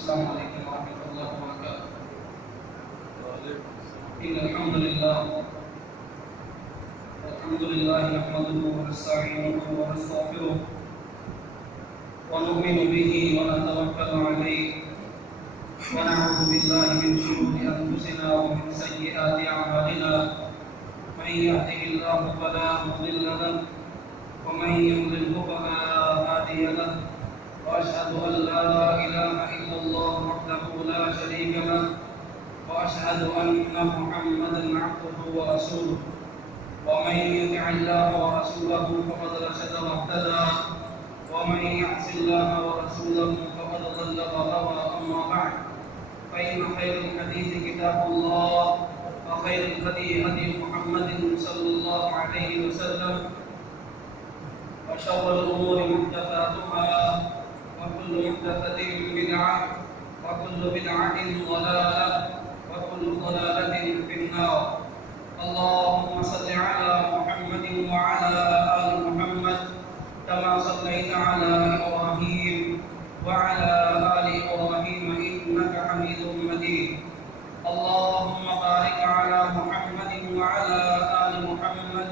السلام علیکم ورحمۃ اللہ وبرکاتہ۔ إن الحمد لله نحمده ونستعينه ونستغفره ونؤمن به ونتوكل عليه ونعوذ بالله من شرور أنفسنا ومن سيئات أعمالنا، من يهده الله فلا مضل له ومن يضلل فلا هادي له، وأشهد أن لا إله إلا الله وحده لا شريك له، وأشهد أن محمدا عبده ورسوله، ومن يطع الله ورسوله فقد رشد واهتدى، ومن يعص الله ورسوله فقد ضل وغوى. أما بعد، فإن خير الحديث كتاب الله، وخير الهدي هدي محمد صلى الله عليه وسلم، وشر الأمور محدثاتها، وكل محدثة بدعة، وكل بدعة ضلالة، وكل ضلالة في النار. اللهم صل على محمد وعلى آل محمد كما صليت على إبراهيم وعلى آل إبراهيم إنك حميد مجيد. اللهم بارك على محمد وعلى آل محمد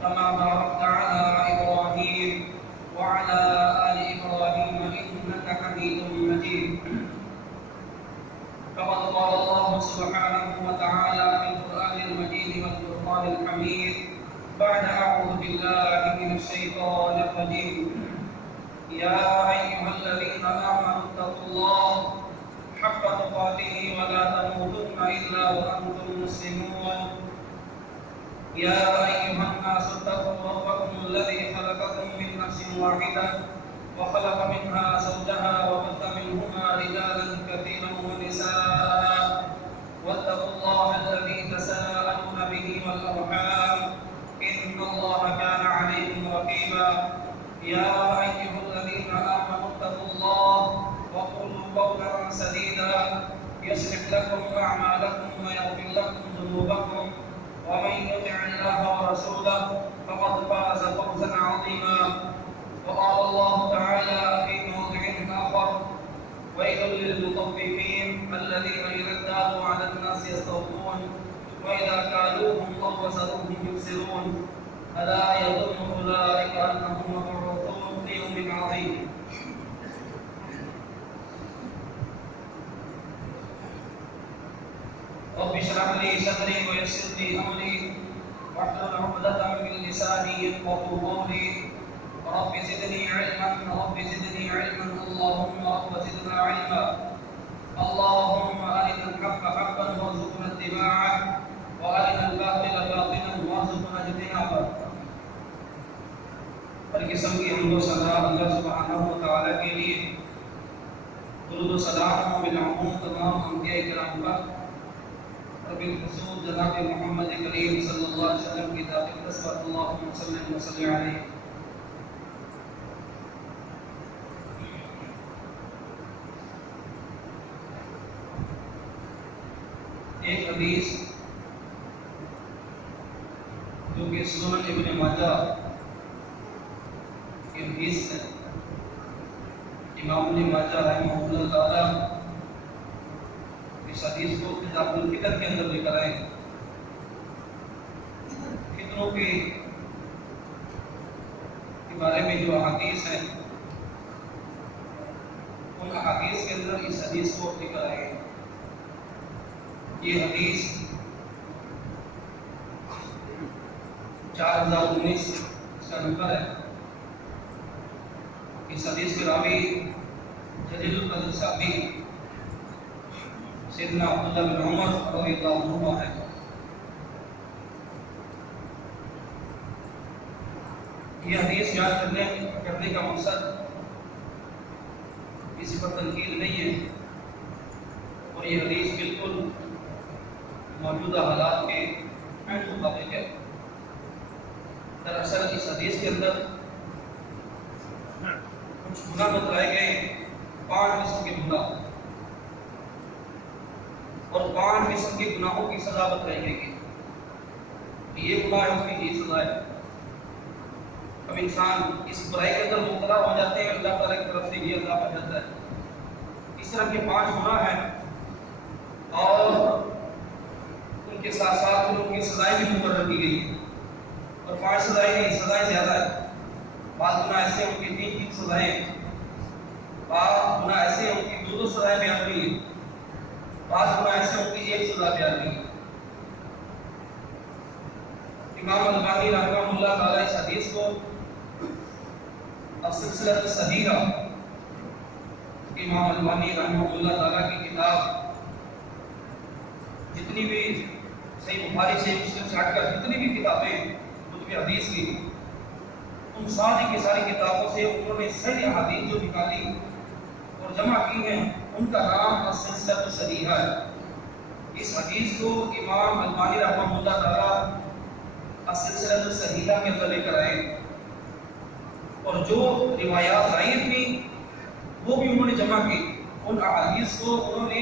كما باركت على إبراهيم وعلى آل إبراهيم إنك حميد مجيد. فقد قال الله سبحانه وتعالى في القرآن المجيد والفرقان الحميد بعد أعوذ بالله من الشيطان الرجيم: يا أيها الذين آمنوا اتقوا الله حق تقاته ولا تموتن إلا وأنتم مسلمون. يا أيها الناس اتقوا ربكم الذي خلقكم من نفس واحدة وخلق منها زوجها وبث منهما رجالا كثيرا ونساء، واتقوا الله الذي تساءلون به والأرحام إن الله كان عليكم رقيبا. يا أيها الذين آمنوا اتقوا الله وقولوا قولا سديدا يصلح لكم أعمالكم ويغفر لكم ذنوبكم، ومن يطع الله ورسوله فقد فاز فوزا عظيما. وقال الله تعالى في موضع آخر: ويل للمطففين الذين إذا اكتالوا على الناس يستوفون وإذا كالوهم أو وزنوهم يخسرون. ألا يظن أولئك أنهم مبعوثون ليوم عظيم. رب اشرح لي صدري ويسر لي أمري واحلل عقدة من لساني يفقهوا قولي. رب زدني علما، رب زدني علما، اللهم رب زدنا علما. اللهم أرنا الحق حقا وارزقنا اتباعه، وأرنا الباطل باطلا وارزقنا اجتنابه. ہر قسم کی حمد و ثنا اللہ سبحانہ و تعالی کے لیے، درود و سلام بالعموم تمام انبیاء کرام پر، اور بالخصوص جناب محمد کریم صلی اللہ علیہ وسلم کی داخل نسبت اللہم صلی وسلم علیہ. ایک حدیث جو کہ سنن ابن ماجہ کی حدیث ہے، امام ابن ماجہ رحمہ اللہ تعالی اس حدیث کو کتاب الفطر کے اندر لے کر آئے. فطروں کے بارے میں جو احادیث ہیں ان احادیث کے اندر اس حدیث کو لے کر آئے. یہ حدیث 4019 اس کا نمبر ہے. اس حدیث کے راوی جلیل القدر صحابی سیدنا عبداللہ بن عمر رضی اللہ عنہ ہے. یہ حدیث یاد کرنے کا مقصد کسی پر تنقید نہیں ہے، اور یہ حدیث بالکل موجودہ حالات کے عین مطابق ہے. دراصل اس حدیث کے اندر کچھ گناہ بتلائے گئے، 5 قسم کے گناہ، اور 5 قسم کے گناہوں کی سزا بتلائی گئی ہے. یہ گناہ ہے، اس کی یہ سزا ہے. اب انسان اس برائی کے اندر مبتلا ہو جاتے ہیں، اللہ تعالیٰ کی طرف سے یہ عذاب آ جاتا ہے. اس طرح کے 5 گناہ ہیں اور ان کے ساتھ ساتھ ان کی سزائیں بھی مقرر کی گئی ہیں، اور 5 سزائیں نہیں، سزائیں زیادہ ہیں۔ بعض گناہ ایسے ہیں ان کی 3 سزائیں ہیں، بعض گناہ ایسے ہیں ان کی 2 سزائیں بیان ہوئی ہیں، بعض گناہ ایسے ہیں ان کی 1 سزا بیان ہوئی ہے۔ امام البانی رحمہ اللہ تعالیٰ اس حدیث کو السلسلہ الصحیحہ، امام البانی رحمہ اللہ تعالیٰ کی کتاب، جتنی بھی صحیح بخاری سے مسلم سے ہٹ کر جتنی بھی کتابیں کتب حدیث کی، ان ساری کی ساری کتابوں سے انہوں نے صحیح حدیث جو نکالی اور جمع کی ہیں، ان کا نام السلسلہ الصحیحہ ہے۔ اس حدیث کو امام البانی رحمہ اللہ تعالیٰ السلسلہ الصحیحہ کے اندر لے کر آئے، اور جو روایات ضعیف تھیں وہ بھی انہوں نے جمع کی، ان احادیث کو انہوں نے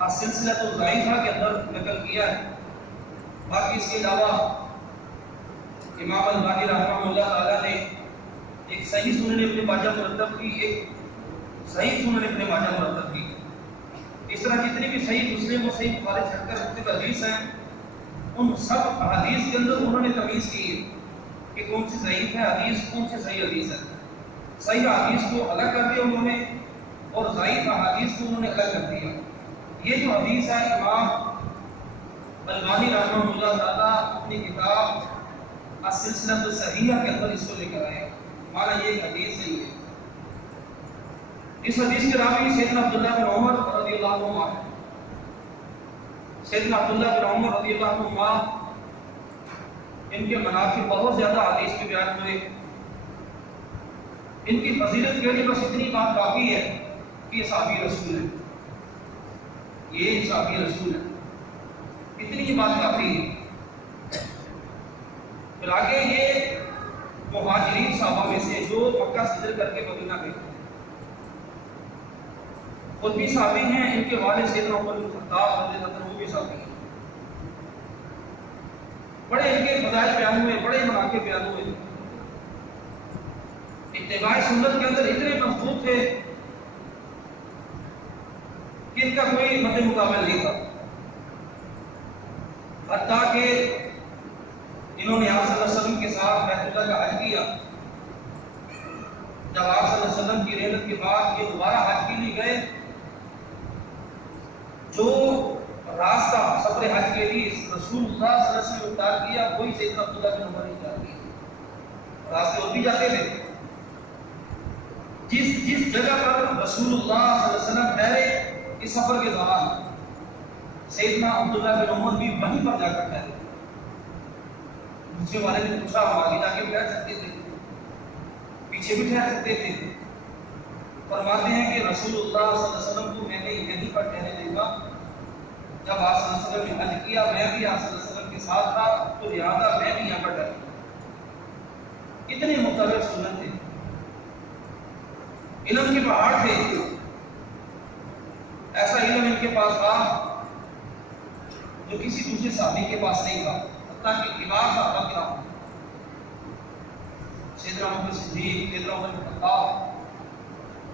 السلسلہ الضعیفہ کے اندر نقل کیا ہے۔ باقی اس کے علاوہ امام البانی رحمہ اللہ تعالیٰ نے ایک صحیح سنن ابن ماجہ مرتب کی، ایک صحیح سنن ابن ماجہ مرتب کی۔ اس طرح جتنی بھی صحیح مسلم اور صحیح بخاری چھٹ کر مختلف حدیث ہیں، ان سب حدیث کے اندر انہوں نے تمیز کی ہے کہ کون سی ضعیف ہے حدیث، کون سی صحیح حدیث ہے۔ صحیح حدیث کو الگ کر دیا انہوں نے، اور ضعیف حدیث کو انہوں نے الگ کر دیا۔ یہ جو حدیث ہے امام البانی رحمہ اللہ تعالیٰ اپنی کتاب السلسلہ الصحیحہ کے اندر اس کو لے کر آئے، مانا یہ ایک حدیث صحیح ہے۔ اس حدیث کے راوی سیدنا عبداللہ بن عمر رضی اللہ عنہ، سیدنا عبداللہ بن عمر رضی اللہ عنہ، ان کے مناقب بہت زیادہ حدیث میں بیان ہوئے۔ ان کی فضیلت کے لیے بس اتنی بات کافی ہے کہ یہ صحابی رسول ہے، یہ صحابی رسول ہے، اتنی ہی بات کافی ہے۔ پھر آگے یہ مہاجرین صحابہ میں سے جو مکہ سے ہجرت کر کے مدینہ گئے، خود بھی صحابی ہیں، ان کے والد سیدنا عمر بن خطاب رضی اللہ عنہ وہ بھی صحابی ہیں۔ بڑے ان کے فضائل بیان ہوئے، بڑے مناقب بیان ہوئے، اتباع سنت کے اندر اتنے مضبوط تھے کہ ان کا کوئی مد مقابل نہیں تھا، حتیٰ کہ انہوں نے آپ صلی اللہ علیہ وسلم کے ساتھ بیت اللہ کا حج کیا۔ جب آپ صلی اللہ علیہ وسلم کی رحلت کے بعد یہ دوبارہ حج کے لیے گئے، جو راستہ سفر حج کے لیے رسول اللہ صلی اللہ علیہ وسلم نے اختیار کیا، وہی سیدنا عبداللہ بن عمر نے اختیار کیا۔ راستے اور بھی جاتے تھے، جس جگہ پر رسول اللہ صلی اللہ علیہ وسلم ٹھہرے اس سفر کے دوران، سیدنا عبداللہ بن عمر بھی وہیں پر جا کر ٹھہرے۔ دوسرے والے نے پوچھا، ہم آگے جا کے بھی ٹھہر سکتے تھے، پیچھے بھی ٹھہر سکتے تھے؟ فرماتے ہیں کہ رسول اللہ صلی اللہ علیہ وسلم کو میں نے یہیں پر ٹھہرنے دے گا، جب آپ صلی اللہ علیہ وسلم نے حج کیا میں بھی آپ صلی اللہ علیہ وسلم کے ساتھ تھا، تو لہٰذا میں بھی یہاں پر ٹھہرا۔ اتنے متبع سنت تھے، علم کے پہاڑ تھے، ایسا علم ان کے پاس تھا جو کسی دوسرے صحابی کے پاس نہیں تھا، حتیٰ کہ کبار صحابہ کرام، سیدنا ابو بکر صدیق، سیدنا عمر بن خطاب،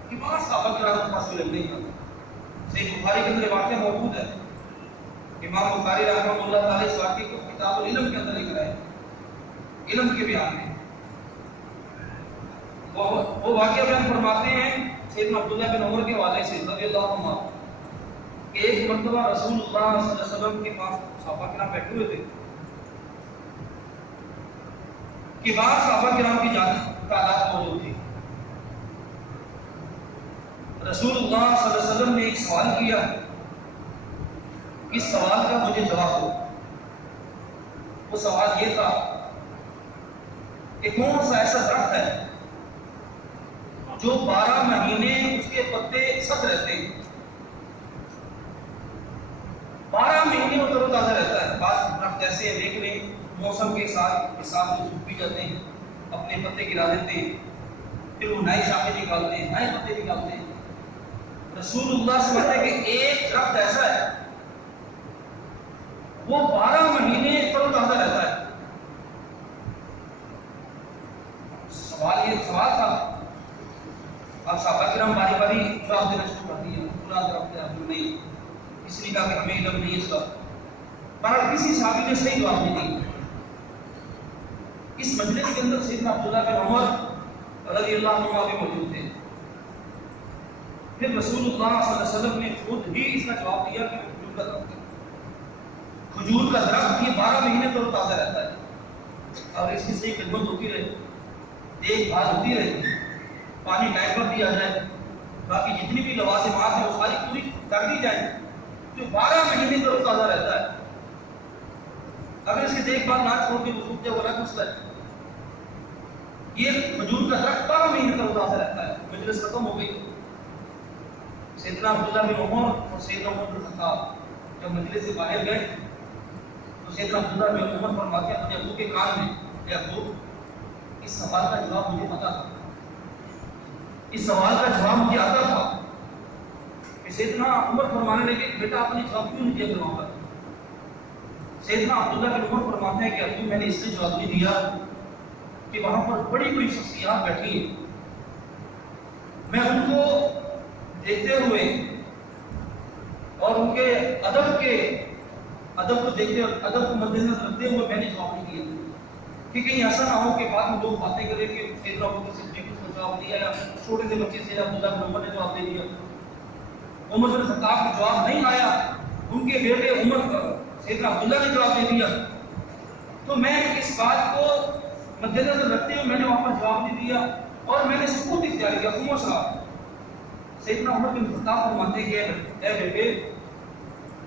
کبار صحابہ کرام کے پاس علم نہیں تھا۔ صحیح بخاری کے اندر واقعہ موجود ہے، امام بخاری رحمہ اللہ تعالیٰ اس واقعے کو کتاب العلم کے اندر لکھ رہے ہیں، علم کے بیان میں وہ واقعہ بیان فرماتے ہیں سیدنا عبداللہ بن عمر کے والے سے رضی اللہ عنہ کہ ایک مرتبہ رسول اللہ صلی اللہ علیہ وسلم کے پاس صحابہ کرام بیٹھے ہوئے تھے، کبار صحابہ کرام کی تعداد موجود تھی۔ رسول اللہ صلی اللہ علیہ وسلم نے ایک سوال کیا، اس سوال کا مجھے جواب دو۔ وہ سوال یہ تھا کہ کون سا ایسا درخت ہے جو 12 مہینے اس کے پتے سخت رہتے ہیں، 12 مہینے وہ تر و تازہ رہتا ہے۔ بعض درخت ایسے ہیں دیکھ لیں موسم کے حساب سے سوکھ بھی جاتے ہیں، اپنے پتے گرا دیتے ہیں، پھر وہ نئے شاخیں نکالتے ہیں، نئے پتے نکالتے ہیں۔ رسول اللہ سے کہتے ہیں کہ ایک درخت ایسا ہے وہ 12 مہینے تر و تازہ رہتا ہے۔ سوال تھا، اب صحابہ کرام باری باری جواب دینا شروع کر دیا، پورا جواب نہیں، اس نے کہا کہ ہمیں علم نہیں اس کا، پر کسی صحابی نے صحیح جواب نہیں دیا۔ اس مجلس کے اندر سیدنا عبداللہ بن عمر رضی اللہ عنہ بھی موجود تھے۔ پھر رسول اللہ صلی اللہ علیہ وسلم نے خود ہی اس کا جواب دیا کہ کھجور کا درخت ہے، کھجور کا درخت یہ 12 مہینے تر تازہ رہتا ہے، اور اس کی صحیح خدمت ہوتی رہے، دیکھ بھال ہوتی رہے، پانی ٹائم پر دیا جائے، باقی جتنی بھی لوازمات ہیں وہ ساری پوری کر دی جائیں، جو 12 مہینے تر تازہ رہتا ہے۔ اگر اس کی دیکھ بھال نہ چھوڑ کے وضو کیا وہ الگ مسئلہ ہے۔ یہ کھجور کا درخت 12 مہینے تر تازہ رہتا ہے۔ مجلس ختم ہو گئی، سیدنا عبداللہ بن عمر اور سیدنا عمر بن خطاب جب مجلس سے باہر گئے تو سیدنا عبداللہ بن عمر فرماتے ہیں اپنے ابو کے کان میں، اے ابو اس سوال کا جواب مجھے پتا تھا، اس سوال کا جواب مجھے آتا تھا۔ کہ سیدنا عمر فرمانے لگے بیٹا آپ نے جواب کیوں نہیں دیا پھر وہاں پر؟ سیدنا عبداللہ بن عمر فرماتے ہیں کہ ابو میں نے اس لیے جواب نہیں دیا کہ وہاں پر بڑی بڑی شخصیات بیٹھی ہیں، میں ان کو دیکھتے ہوئے اور ان کے ادب کو دیکھتے اور ادب کو مد نظر رکھتے ہوئے میں نے جواب نہیں دیا کہ کہیں ایسا نہ ہو کہ بعد میں لوگ باتیں کریں کہ سیدنا ابوبکر صدیق نے جواب دیا یا چھوٹے سے بچے سے عبداللہ بن عمر نے جواب دے دیا۔ عمر بن خطاب کو جواب نہیں آیا، ان کے بیٹے عمر سیدنا عبداللہ نے جواب دے دیا، تو میں اس بات کو مد نظر رکھتے ہوئے میں نے وہاں پر جواب نہیں دیا اور میں نے سکوت اختیار کیا، خاموش رہا۔ سیدنا عمر بن خطاب فرماتے ہیں اے بیٹے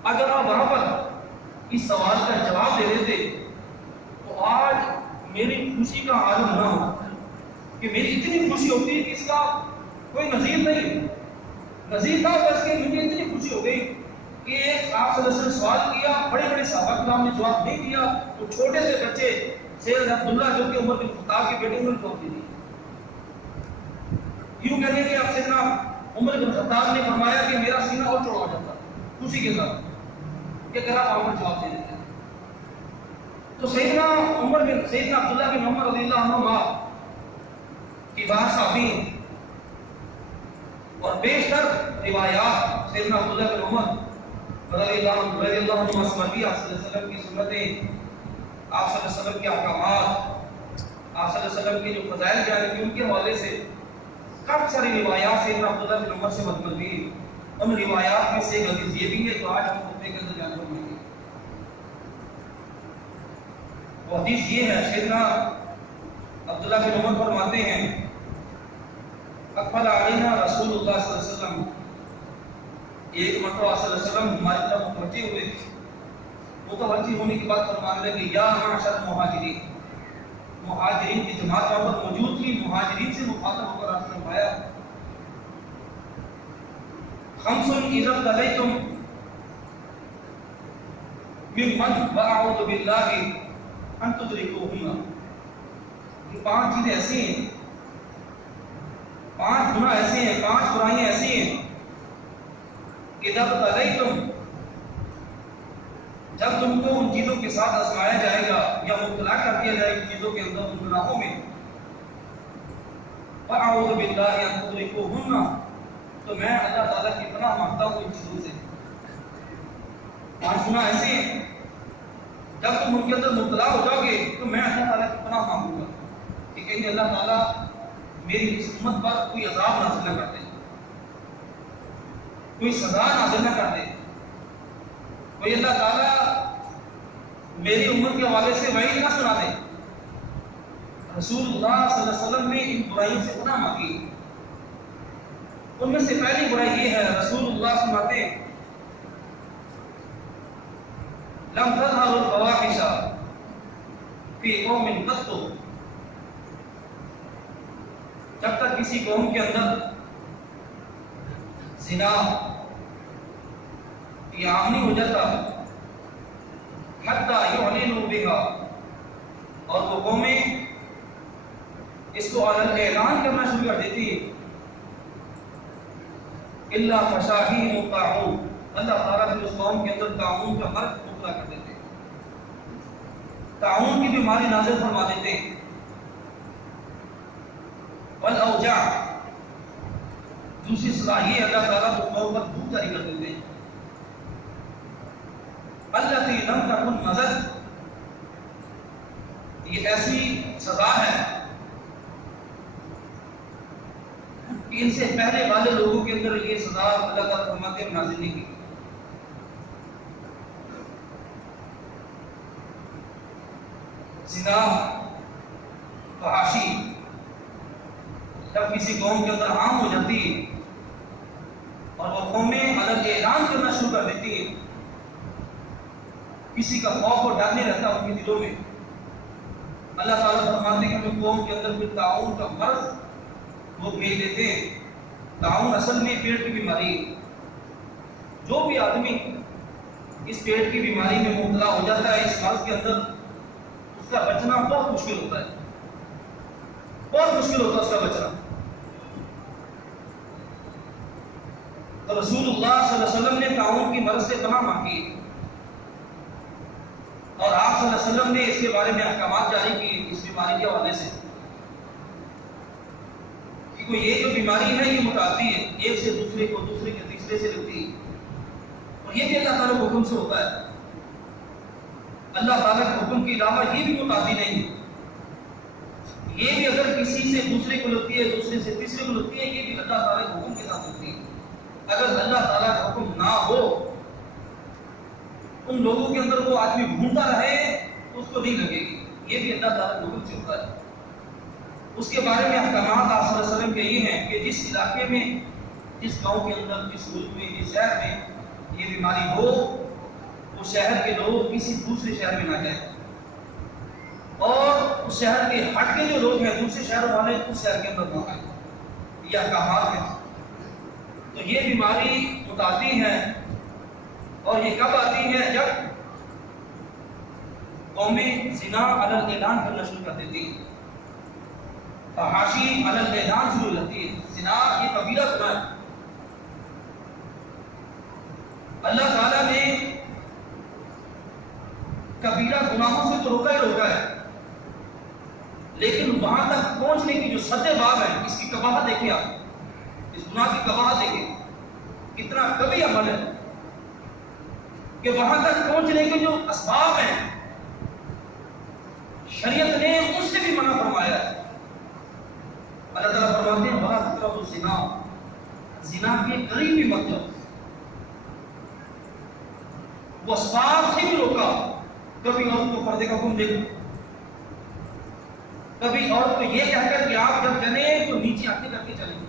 اگر آپ وہاں پر اس سوال کا جواب دے دیتے تو آج میری خوشی کا عالم نہ ہو، کہ میری اتنی خوشی ہوتی کہ اس کا کوئی نظیر نہیں، نظیر نہ بس کہ مجھے اتنی خوشی ہو گئی کہ آپ صلی اللہ علیہ وسلم سوال کیا، بڑے بڑے صحابہ کرام نے جواب نہیں دیا، تو چھوٹے سے بچے سیدنا عبداللہ جو کہ عمر بن خطاب کے بیٹے انہوں نے جواب دے دیا۔ یوں کہنے کہ آپ سیدنا عمر بن خطاب نے فرمایا کہ میرا سینہ اور چوڑا ہو جاتا خوشی کے ساتھ کہ اگر آپ عمر جواب دے دیتے ہیں۔ تو سیدنا عبداللہ بن عمر رضی اللہ عنہ کی بات صحابی اور بیشتر روایات سیدنا عبداللہ بن عمر رضی اللہ عنہ سمجھی آپ صلی اللہ علیہ وسلم کی سنتیں، آپ صلی اللہ علیہ وسلم کے احکامات، آپ صلی اللہ علیہ وسلم کے جو فضائل بیان کیے ان کے حوالے سے کافی ساری روایات سیدنا عبداللہ بن عمر سے متنوع، ان روایات میں سے ایک حدیث یہ بھی ہے جو آج ہم خطبے کے اندر بیان کریں گے۔ وہ حدیث یہ ہے، سیدنا عبداللہ بن عمر فرماتے ہیں اقبل علینا رسول اللہ صلی اللہ علیہ وسلم، ایک مرتبہ صلی اللہ علیہ وسلم ہماری طرف متوجہ ہوئے، متوجہ ہونے کے بعد فرمانے لگے یا معشر المہاجرین، مہاجرین کی جماعت وہاں پر موجود تھی، مہاجرین سے مخاطب ہو کر آپ نے فرمایا خمس اذا ابتلیتم ممن واعوذ باللہ ان تدرکوہن، یہ 5 چیزیں ایسی ہیں، 5 گناہ ایسے ہیں، 5 برائیاں ایسی ہیں، اذا ابتلیتم جب تم کو ان چیزوں کے ساتھ آزمایا جائے گا یا مبتلا کر دیا جائے گا چیزوں کے اندر، ان گناہوں میں، فاعوذ باللہ ان تدرکوہن، تو میں اللہ تعالیٰ کی پناہ مانگتا ہوں ان چیزوں سے۔ 5 گناہ ایسے ہیں جب تم ان کے اندر مبتلا ہو جاؤ گے تو میں اللہ تعالیٰ کی پناہ مانگوں گا کہ کہیں اللہ تعالیٰ میری اس امت پر کوئی عذاب نازل نہ کر دے، کوئی سزا نازل نہ کر دے، کوئی اللہ تعالیٰ میری امت کے حوالے سے وعید نہ سنا دے۔ رسول اللہ صلی اللہ علیہ وسلم نے ان برائیوں سے پناہ مانگی۔ ان میں سے پہلی برائی یہ ہے، رسول اللہ فرماتے ہیں لم تظہر الفواحش فی قوم قط، جب تک کسی قوم کے اندر زنا یہ عام نہیں ہو جاتا، حتی یعلنوا بہا، اور وہ قومیں اس کو اعلان کرنا شروع کر دیتی، الا فشاہین الطاعون، اللہ تعالیٰ پھر اس قوم کے اندر طاعون کا مرض مبتلا کر دیتے، طاعون کی بیماری نازل فرما دیتے، والاوجاع، دوسری سزا یہ اللہ تعالیٰ اس قوم پر بھوک جاری کر دیتے ہیں. التی لم تکن مضت، یہ ایسی سزا ہے کہ ان سے پہلے والے لوگوں کے اندر یہ سزا اللہ تعالیٰ فرماتے ہیں نازل نہیں کی. زنا، فحاشی جب کسی قوم کے اندر عام ہو جاتی ہے اور وہ قومیں الگ اعلان کرنا شروع کر دیتی ہیں، کسی کا خوف اور ڈر نہیں رہتا ان کے دلوں میں. اللہ تعالیٰ فرماتے ہیں کہ ہمیں قوم کے اندر پھر طاعون کا مرض وہ بھیج دیتے ہیں. طاعون اصل میں پیٹ کی بیماری ہے. جو بھی آدمی اس پیٹ کی بیماری میں مبتلا ہو جاتا ہے، اس مرض کے اندر، اس کا بچنا بہت مشکل ہوتا ہے، بہت مشکل ہوتا ہے اس کا بچنا. تو رسول اللہ صلی اللہ علیہ وسلم نے طاعون کی مرض سے پناہ مانگی اور آپ صلی اللہ علیہ وسلم نے اس کے بارے میں احکامات جاری کیے اس بیماری کے حوالے سے کہ یہ جو بیماری ہے یہ متعدی ہے، ایک سے دوسرے کو، دوسرے کے تیسرے سے لگتی ہے، اور یہ بھی اللہ تعالیٰ کے حکم سے ہوتا ہے. اللہ تعالیٰ کے حکم کے علاوہ یہ بھی متعدی نہیں ہے. یہ بھی اگر کسی سے دوسرے کو لگتی ہے، دوسرے سے تیسرے کو لگتی ہے، یہ بھی اللہ تعالیٰ کے حکم کے ساتھ لگتی ہے. اگر اللہ تعالیٰ کا حکم نہ ہو، ان لوگوں کے اندر وہ آدمی گھومتا رہے تو اس کو نہیں لگے گی. یہ بھی اللہ تعالیٰ کے حکم سے ہوتا ہے. اس کے بارے میں احکامات آپ صلی اللہ علیہ وسلم کے یہ ہیں کہ جس علاقے میں، جس گاؤں کے اندر، جس ملک میں، جس شہر میں یہ بیماری ہو، وہ شہر کے لوگ کسی دوسرے شہر میں نہ جائیں، اور اس شہر کے ہٹ کے جو لوگ ہیں دوسرے شہر والے اس شہر کے اندر نہ آئیں. یہ احکامات ہیں. تو یہ بیماری متعدی ہے، اور یہ کب آتی ہے؟ جب قومیں زنا علی الاعلان کرنا شروع کر دیتی ہیں، فحاشی علی الاعلان شروع ہوتی ہے. زنا یہ کبیرہ گناہ ہے. اللہ تعالیٰ نے کبیرہ گناہوں سے تو روکا ہی روکا ہے، لیکن وہاں تک پہنچنے کی جو سد باب ہے، اس کی قباحت دیکھیں آپ، اس گناہ کی قباحت دیکھیں کتنا کبھی عمل ہے کہ وہاں تک پہنچنے کے جو اسباب ہیں شریعت نے ان سے بھی منع فرمایا ہے. اللہ تعالیٰ فرماتے ہیں وَلَا تَقْرَبُوا الزِّنَا، زنا کے قریب بھی مت جاؤ. وہ اسباب سے بھی روکا. کبھی عورت کو پردے کا حکم دے دو، کبھی عورت کو یہ کہہ کر کہ آپ جب چلیں تو نیچے آنکھیں کر کے چلیں،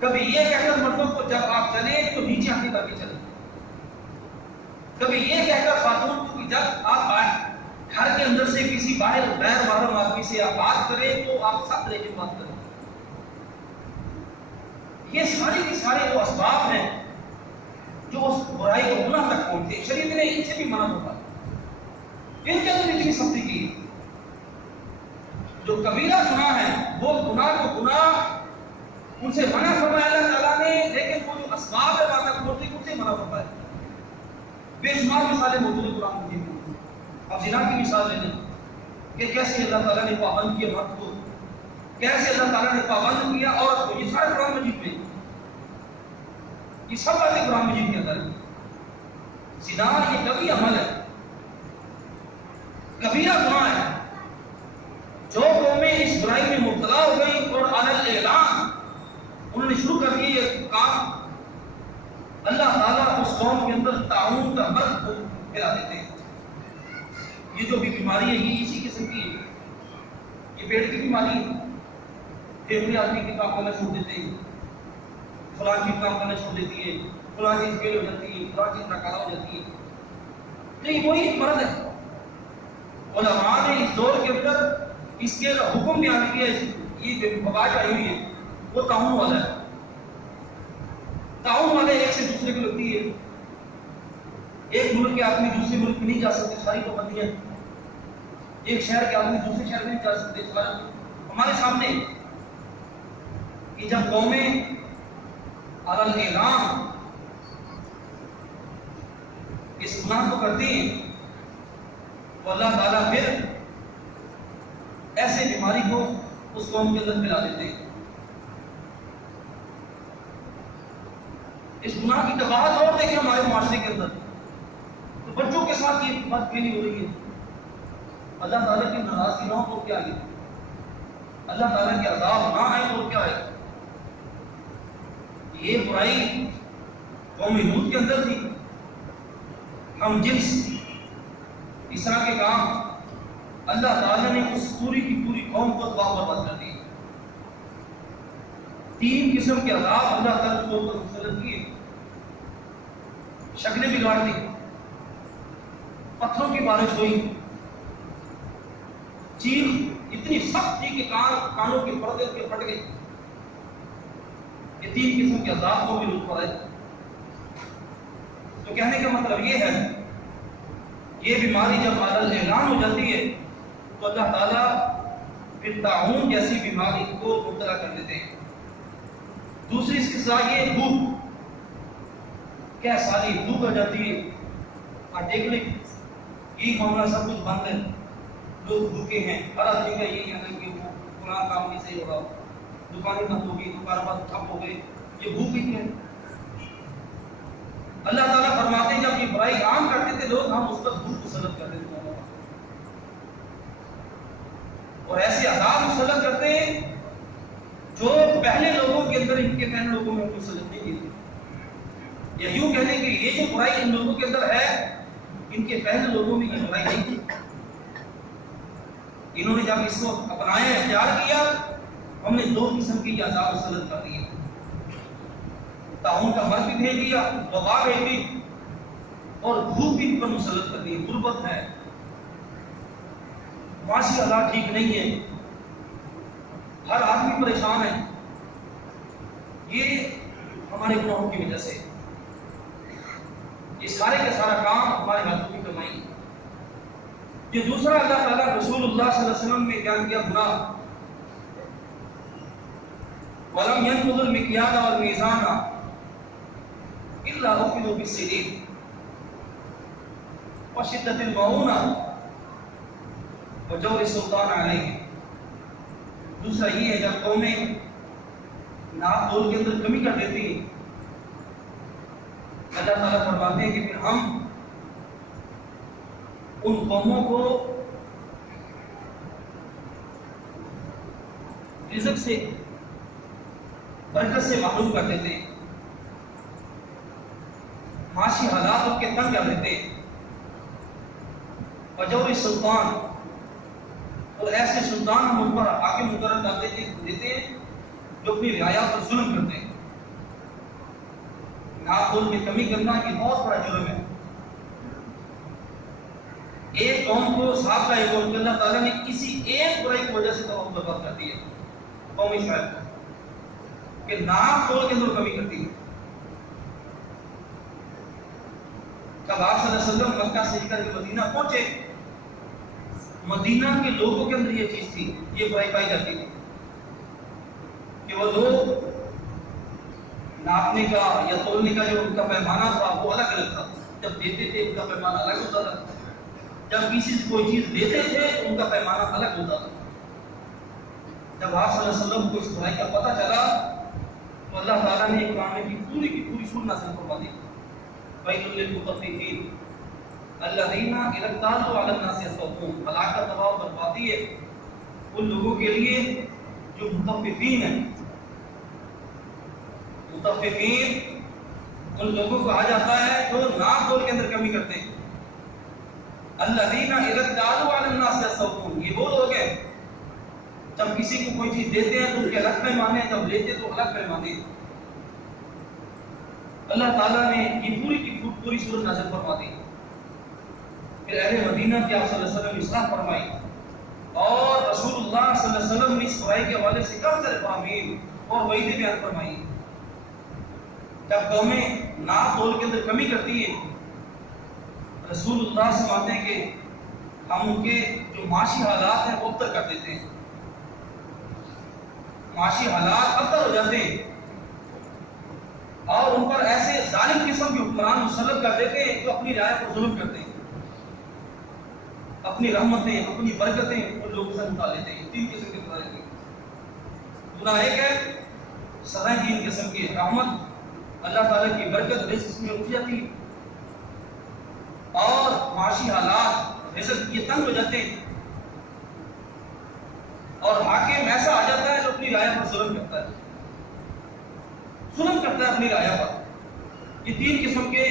کبھی یہ کہہ کر مردوں کو جب آپ چلیں تو نیچے آنکھیں کر کے چلیں، کبھی یہ کہہ کر خاتون کو کہ جب آپ آئیں گھر کے اندر سے کسی باہر غیر محرم آدمی سے آپ بات کریں تو آپ سخت لے کے بات کریں. یہ ساری کی سارے وہ اسباب ہیں جو اس برائی کو گناہ تک پہنچتے. شریعت نے ان سے بھی منع ہوتا، ان کے اندر اتنی سختی کی. جو کبیرہ گناہ ہے وہ گناہ کو گناہ ان سے منع فرمایا اللہ تعالیٰ نے، لیکن وہ جو اسباب ہے وہاں تک پہنچتے ان سے منع فرمایا. بے شمار مثالیں موجود ہیں قرآن مجید میں. اب زنا کی مثال لے لیں کہ کیسے اللہ تعالیٰ نے پابند کیا مرد کو، کیسے اللہ تعالیٰ نے پابند کیا عورت کو. یہ سارے قرآن مجید میں، یہ سب باتیں قرآن مجید کے اندر. زنا یہ کبھی عمل ہے، کبیرہ گناہ ہے. جو قومیں اس برائی میں مبتلا ہو گئی اور علی الاعلان انہوں نے شروع کر دیا یہ کام، اللہ تعالیٰ اس قوم کے اندر طاعون کا مرض پھیلا دیتے ہیں. یہ جو بھی بیماری ہے یہ اسی قسم کی ہے. یہ پیٹ کی بیماری ہے. پھیپھڑے آدمی کے کام کرنا چھوڑ دیتے ہیں، فلاں چیز کام کرنا چھوڑ دیتی ہے، فلاں چیز فیل ہو جاتی ہے، فلاں چیز ناکارہ ہو جاتی ہے. تو یہ وہی ایک مرض ہے. علماء نے اس دور کے اندر اس کے حکم بیان کیا. یہ جو وبا آئی ہوئی ہے وہ طاعون والا ہے. طاعون والے ایک سے دوسرے کو لگتی ہے. ایک ملک کے آدمی دوسرے ملک میں نہیں جا سکتے، ساری پابندیاں. ایک شہر کے آدمی دوسرے شہر میں نہیں جا سکتے. ہمارے سامنے کہ جب قومیں علی الاعلان اس گناہ کو کرتی ہیں تو اللہ تعالیٰ پھر ایسے بیماری کو اس قوم کے اندر پھیلا دیتے ہیں. اس گناہ کی تباہت اور دیکھیں ہمارے معاشرے کے اندر، تو بچوں کے ساتھ یہ بات پھیلی ہو رہی ہے۔ اللہ تعالیٰ کی ناراضگی نہ ہو تو کیا ہے، اللہ تعالیٰ کے عذاب نہ آئے تو کیا ہے۔ یہ برائی قوم لوط کے اندر تھی، ہم جنس اس طرح کے کام اللہ تعالیٰ نے اس پوری کی پوری قوم کو تباہ و برباد کر دی۔ 3 قسم کے عذاب اللہ تعالیٰ کو مسلط کیے، شکلیں بگاڑ دی، پتھروں کی بارش ہوئی، چیخ اتنی سخت تھی کہ کانوں کے پردے کے پھٹ گئے۔ یہ 3 قسم کے عذاب کو بھی لوٹ پڑے۔ تو کہنے کا مطلب یہ ہے، یہ بیماری جب اعلان ہو جاتی ہے تو اللہ تعالیٰ پھر طاعون جیسی بیماری کو مبتلا کر دیتے ہیں۔ دوسری اس کی سزا یہ بھوک، کیا ساری بھوک آ جاتی ہے۔ آپ دیکھ لیں یہ معاملہ سب کچھ بند ہے، لوگ بھوکے ہیں، ہر آدمی کا یہی ہے کہ وہ فلاں کام نہیں صحیح ہو رہا، دکانیں بند ہو گئی، کاروبار ٹھپ ہو گئے، یہ بھوک ہی ہے۔ اللہ تعالیٰ فرماتے ہیں جب یہ برائی عام کرتے تھے لوگ، ہم اس پر بھوک مسلط کرتے تھے اور ایسے عذاب مسلط کرتے ہیں جو پہلے لوگوں کے اندر ان کے پہلے لوگوں میں مسلط نہیں کیے تھے۔ یا یوں کہنے کہ یہ جو برائی ان لوگوں کے اندر ہے، ان کے پہلے لوگوں میں یہ برائی نہیں تھی۔ انہوں نے جب اس کو اپنایا، اختیار کیا، ہم نے 2 قسم کی عذاب مسلط کر دیے، طاعون کا مرض بھی بھیج دیا، وبا بھیج دی، اور بھوک بھی پر مسلط کر دی۔ غربت ہے، معاشی حالات ٹھیک نہیں ہے، ہر آدمی پریشان ہے، یہ ہمارے گناہوں کی وجہ سے۔ یہ سارے کا سارا کام ہمارے ہاتھوں کی کمائی۔ یہ دوسرا اللہ تعالیٰ رسول اللہ صلی اللہ علیہ وسلم نے بیان کیا گناہ، وَلَمْ يَنْقُضُ الْمِكْيَالَ وَالْمِيزَانَ إِلَّا أُخِذُوا بِالسِّنِينِ وَشِدَّةِ الْمَعُونَةِ وَجَوْرِ السُّلْطَانِ عَلَيْهِ۔ دوسرا یہ ہے جب قومیں ناپ تول کے اندر کمی کر دیتی ہیں، اللہ تعالیٰ فرماتے ہیں کہ پھر ہم ان قوموں کو رزق سے، برکت سے محروم کر دیتے ہیں، معاشی حالات ان کے تنگ کر دیتے ہیں، وجور سلطان، اور ایسے سلطان ہم ان پر حاکم مقرر کر دیتے ہیں جو اپنی رعایا پر ظلم کرتے ہیں۔ ناپتول میں کمی کرنا یہ بہت بڑا جرم ہے۔ ایک قوم کو صاحب کا ایک قوم اللہ تعالیٰ نے کسی ایک برائی کی وجہ سے تباہ برباد کر دی ہے، قوم شعیب کو، کہ ناپتول کے اندر کمی کرتی ہے۔ جب آپ صلی اللہ علیہ وسلم مکہ سے نکل کے مدینہ پہنچے، مدینہ کے لوگوں کے اندر یہ چیز تھی، یہ برائی پائی جاتی تھی کہ وہ لوگ ناپنے کا یا تولنے کا جو ان کا پیمانہ تھا وہ الگ الگ تھا۔ جب دیتے تھے ان کا پیمانہ الگ ہوتا تھا، جب کسی سے کوئی چیز لیتے تھے ان کا پیمانہ الگ ہوتا تھا۔ جب آپ صلی اللہ علیہ وسلم کو اس برائی کا پتہ چلا تو اللہ تعالیٰ نے قرآن کی پوری سورہ نازل فرما دی، وَيْلٌ لِّلْمُطَفِّفِينَ الَّذِينَ إِذَا اكْتَالُوا عَلَى النَّاسِ يَسْتَوْفُونَ۔ ہلاکت، تباہ و بربادی ہے ان لوگوں کے لیے جو مطففین ہیں۔ مطففین ان لوگوں کو کہا جاتا ہے جو ناپ تول کے اندر کمی کرتے ہیں۔ الذین اذا اکتالوا علی الناس یستوفون، یہ وہ لوگ ہیں جب کسی کو کوئی چیز دیتے ہیں تو ان کے الگ پیمانے، جب لیتے تو الگ پیمانے۔ اللہ تعالیٰ نے یہ پوری سورۃ نازل فرما دی۔ پھر اہل مدینہ کی آپ صلی اللہ علیہ وسلم اصلاح فرمائی، اور رسول اللہ صلی اللہ علیہ وسلم نے اس برائی کے حوالے سے کم سارے فہمین اور وعیدیں بیان فرمائی۔ جب قومیں ناپ تول کے اندر کمی کرتی ہیں، رسول اللہ سے مانتے ہیں کہ ہم ان کے جو معاشی حالات ہیں وہ ابتر کر دیتے ہیں، معاشی حالات ابتر ہو جاتے ہیں، اور ان پر ایسے ظالم قسم کے حکمران مسلط کر دیتے ہیں جو اپنی رعایا پر ظلم کرتے ہیں، اپنی رحمتیں، اپنی برکتیں ان لوگوں سے اٹھا لیتے ہیں۔ 3 قسم کے گناہ ایک ہے سزائیں 3 قسم کی، رحمت، اللہ تعالیٰ کی برکت رزق میں اٹھ جاتی ہے، اور معاشی حالات رزق یہ تنگ ہو جاتے ہیں، اور حاکم ایسا آ جاتا ہے جو اپنی رعایا پر ظلم کرتا ہے، ظلم کرتا ہے اپنی رعایا پر۔ یہ تین قسم کے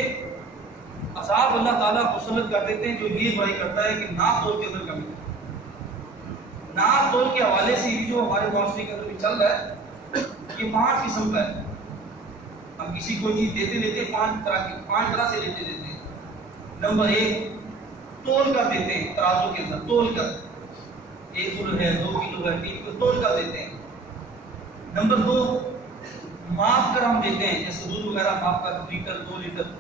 عذاب اللہ تعالیٰ مسلط کر دیتے ہیں، جو یہ برائی کرتا ہے کہ ناپ تول کے اندر کمی ہے۔ ناپ تول کے حوالے سے یہ جو ہمارے معاشرے کے اندر بھی چل رہا ہے، یہ 5 قسم کا ہے۔ ہم کسی کو چیز دیتے 5 طرح سے دیتے ہیں۔ نمبر 1، تول کر دیتے ہیں، ترازو کے اندر تول کر، 1 کلو ہے، 2 کلو ہے، 3 کلو تول کر دیتے ہیں۔ نمبر 2، ماپ کر ہم دیتے ہیں، جیسے دودھ وغیرہ ماپ کر لیٹر 2 لیٹر۔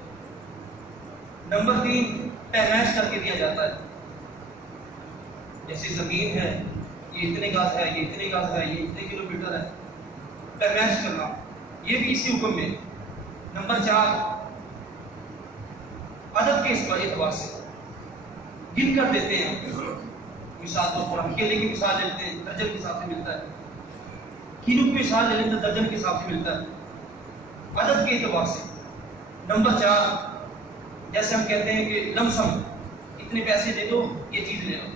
نمبر 3، پیمائش کر کے دیا جاتا ہے، جیسے زمین ہے، یہ اتنے گز ہے، یہ اتنے گز ہے، یہ اتنے کلو میٹر ہے، پیمائش کرنا، یہ بھی اسی حکم میں۔ نمبر 4، عدد کے اعتبار سے گن کر دیتے ہیں، مثال طور پر ہم کیلے کی مثال لیتے ہیں، درجن کے حساب سے ملتا ہے، کلو کی مثال لے لیتے ہیں، درجن کے حساب سے ملتا ہے، عدد کے اعتبار سے۔ نمبر 4، جیسے ہم کہتے ہیں کہ لم سم، اتنے پیسے دے دو یہ چیز لے لو،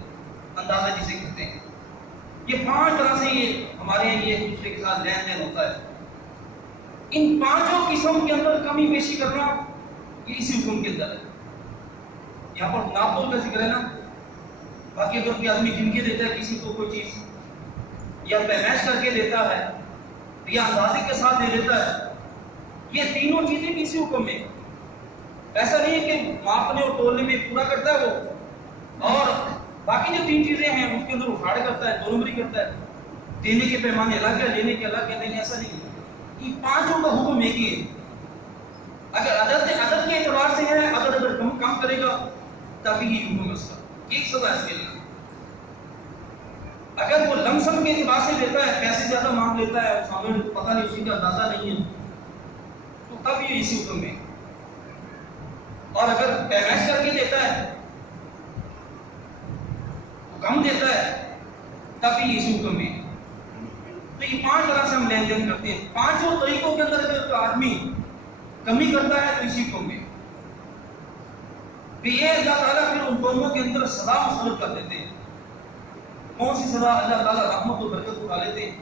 اندازہ جسے کہتے ہیں۔ یہ 5 طرح سے یہ ہمارے یہ ایک دوسرے کے ساتھ لین دین ہوتا ہے۔ ان 5 قسم کے اندر کمی بیشی کرنا یہ اسی حکم کے اندر ہے۔ یہاں پر ناپ تول کا ذکر ہے نا، باقی اگر کوئی آدمی گن کے دیتا ہے کسی کو کوئی چیز، یا پیمائش کر کے دیتا ہے، یا اندازے کے ساتھ دے دیتا ہے، یہ تینوں چیزیں بھی اسی حکم میں۔ ایسا نہیں ہے کہ ماپنے اور تولنے میں پورا کرتا ہے وہ، اور باقی جو 3 چیزیں ہیں اس کے اندر اکھاڑ کرتا ہے، 2 نمبری کرتا ہے، دینے کے پیمانے الگ ہے، لینے کے الگ ہے، نہیں ایسا نہیں ہے۔ یہ 5 کا حکم ایک ہی ہے۔ اگر عدد کے اعتبار سے ہے، اگر کم کرے گا تبھی یہ حکم ہے اس کا، ایک سزا اس کے لیے۔ اگر وہ لمسم کے اعتبار سے دیتا ہے، پیسے زیادہ مانگ لیتا ہے، سامنے پتہ نہیں اسی کا اندازہ نہیں ہے، تو تب یہ اسی حکم میں۔ اور اگر پیمائش کر کے دیتا ہے، کم دیتا ہے، تب بھی اسی حکم میں۔ تو یہ 5 طرح سے ہم لین دین کرتے ہیں۔ 5 طریقوں کے اندر اگر آدمی کمی کرتا ہے تو اسی حکم میں۔ کہ یہ اللہ تعالیٰ پھر ان قوموں کے اندر سزا مسلط کر دیتے ہیں۔ کون سی سزا؟ اللہ تعالیٰ رحمت و برکت اٹھا لیتے ہیں،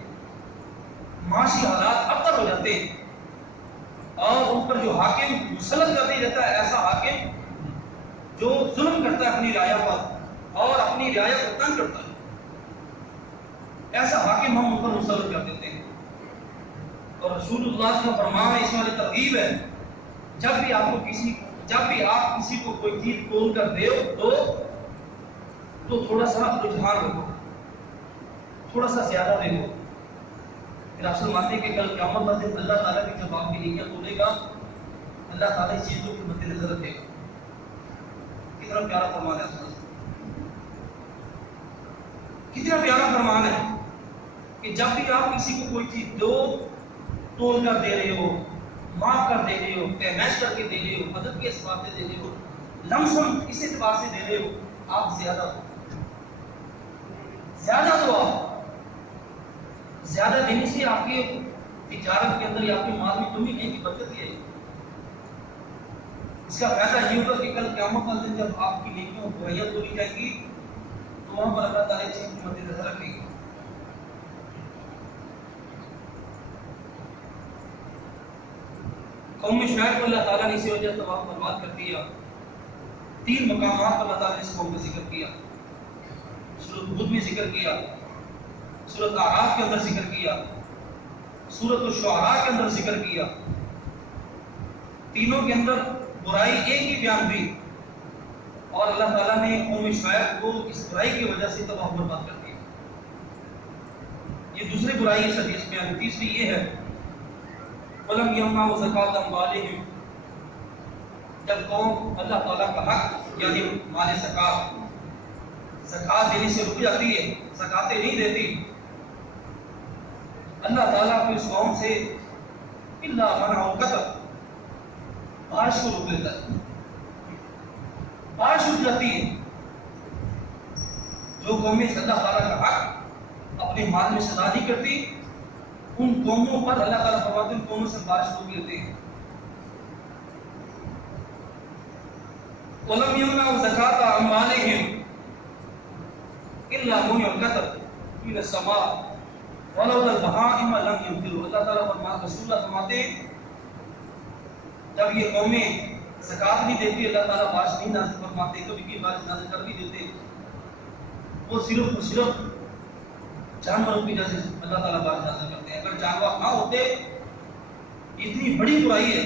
معاشی حالات ابتر ہو جاتے ہیں، اور ان پر جو حاکم مسلط کر دیا جاتا ہے، ایسا حاکم جو ظلم کرتا ہے اپنی رعایا پر اور اپنی رعایا کو تنگ کرتا ہے، ایسا حاکم ہم ان پر مسلط کر دیتے ہیں۔ اور رسول اللہ کا فرمان ہے، اس میں ترغیب ہے، جب بھی آپ کسی کو کوئی چیز تول کر دو تو تھوڑا سا رجحان رکھو، تھوڑا سا زیادہ دے دو۔ پھر آپ فرماتے ہیں کہ کل قیامت کا دن اللہ تعالیٰ کی جب آپ کی نیکیاں تولے گا، اللہ تعالیٰ اس چیز کو مد نظر رکھے گا۔ کتنا پیارا فرمان ہے، کتنا پیارا فرمان ہے کہ جب بھی آپ کسی کو کوئی چیز دو، تول کر دے رہے ہو، معاف کر دے رہے ہو، پیمائش کر کے دے رہے ہو، مدد کے اسباب سے دے رہے ہو، لمسم اس اعتبار سے دے رہے ہو، آپ زیادہ دو۔ زیادہ دینے سے آپ کے تجارت کے اندر یا آپ کے مال میں کمی نہیں کی برکت ہی ہے۔ اس کا فائدہ یہ ہوگا کہ کل قیامت والے دن جب آپ کی نیکیوں برائیاں تولی جائیں گی تو وہاں پر اللہ تعالیٰ چیز کو مد نظر رکھے گی۔ قوم شعیب کو اللہ تعالیٰ نے اسی وجہ سے تباہ برباد کر دیا۔ 3 مقامات پر اللہ تعالیٰ نے اس قوم کا ذکر کیا، سورۃ ہود میں ذکر کیا، سورۃ اعراف کے اندر ذکر کیا، سورۃ الشعراء کے اندر ذکر کیا۔ تینوں کے اندر برائی ایک ہی بیان ہوئی، اور اللہ تعالیٰ نے قوم شعیب کو اس برائی کی وجہ سے تباہ برباد کر دیا۔ یہ دوسری برائی اس حدیث میں آئی۔ تیسری یہ ہے، وَلَمْ يَمْنَعُوا زَكَاةَ أَمْوَالِهِمْ، جب قوم اللہ تعالیٰ کا حق یعنی مال زکوٰۃ دینے سے رک جاتی ہے، زکاتیں نہیں دیتی، اللہ تعالیٰ کو اس قوم سے الا منع القطر، بارش کو روک لیتا ہے، بارش رک جاتی ہے۔ جو قومیں اللہ تعالیٰ کا حق اپنے مال میں ادا نہیں کرتی، ان قوموں پر اللہ تعالیٰ فرماتے ہیں ان قوموں سے بارش روک لیتے ہیں۔ وَلَمْ يَمْنَعُوا زَكَاةَ أَمْوَالِهِمْ إِلَّا مُنِعُ الْقَطْرُ مِنَ السَّمَاءِ وَلَوْلَا الْبَهَائِمَ لَمْ يُمْطِرُوا۔ اللہ تعالیٰ رسول اللہ فرماتے ہیں جب یہ قومیں زکوٰۃ نہیں دیتی اللہ تعالیٰ بارش نہیں نازل فرماتے، کبھی کی بارش نازل کر بھی دیتے، وہ صرف اور صرف جانوروں کی وجہ سے اللہ تعالیٰ بارش نازل کرتے ہیں۔ اگر جانور نہ ہوتے، اتنی بڑی برائی ہے،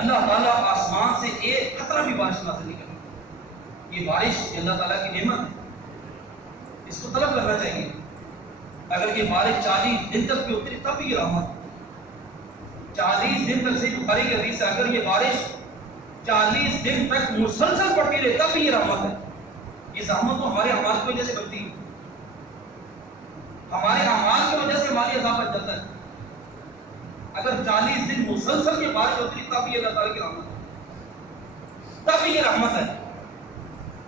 اللہ تعالیٰ آسمان سے ایک قطرہ بھی بارش نازل نہیں کرتا۔ یہ بارش یہ اللہ تعالیٰ کی نعمت ہے، اس کو طلب کرنا چاہیے۔ اگر یہ بارش 40 دن تک بھی اتری تب بھی یہ رحمت ہے۔ 40 دن تک سے بخاری کی حدیث ہے، اگر یہ بارش 40 دن تک مسلسل پڑتی رہے تب بھی یہ رحمت ہے۔ یہ زحمت تو ہمارے اعمال کی وجہ سے بنتی ہے، ہمارے اعمال کی وجہ سے ہماری عذاب بچ جاتا ہے۔ اگر 40 دن مسلسل یہ بارش ہوتی ہے تب یہ اللہ تعالیٰ کی رحمت ہے، تب یہ رحمت ہے۔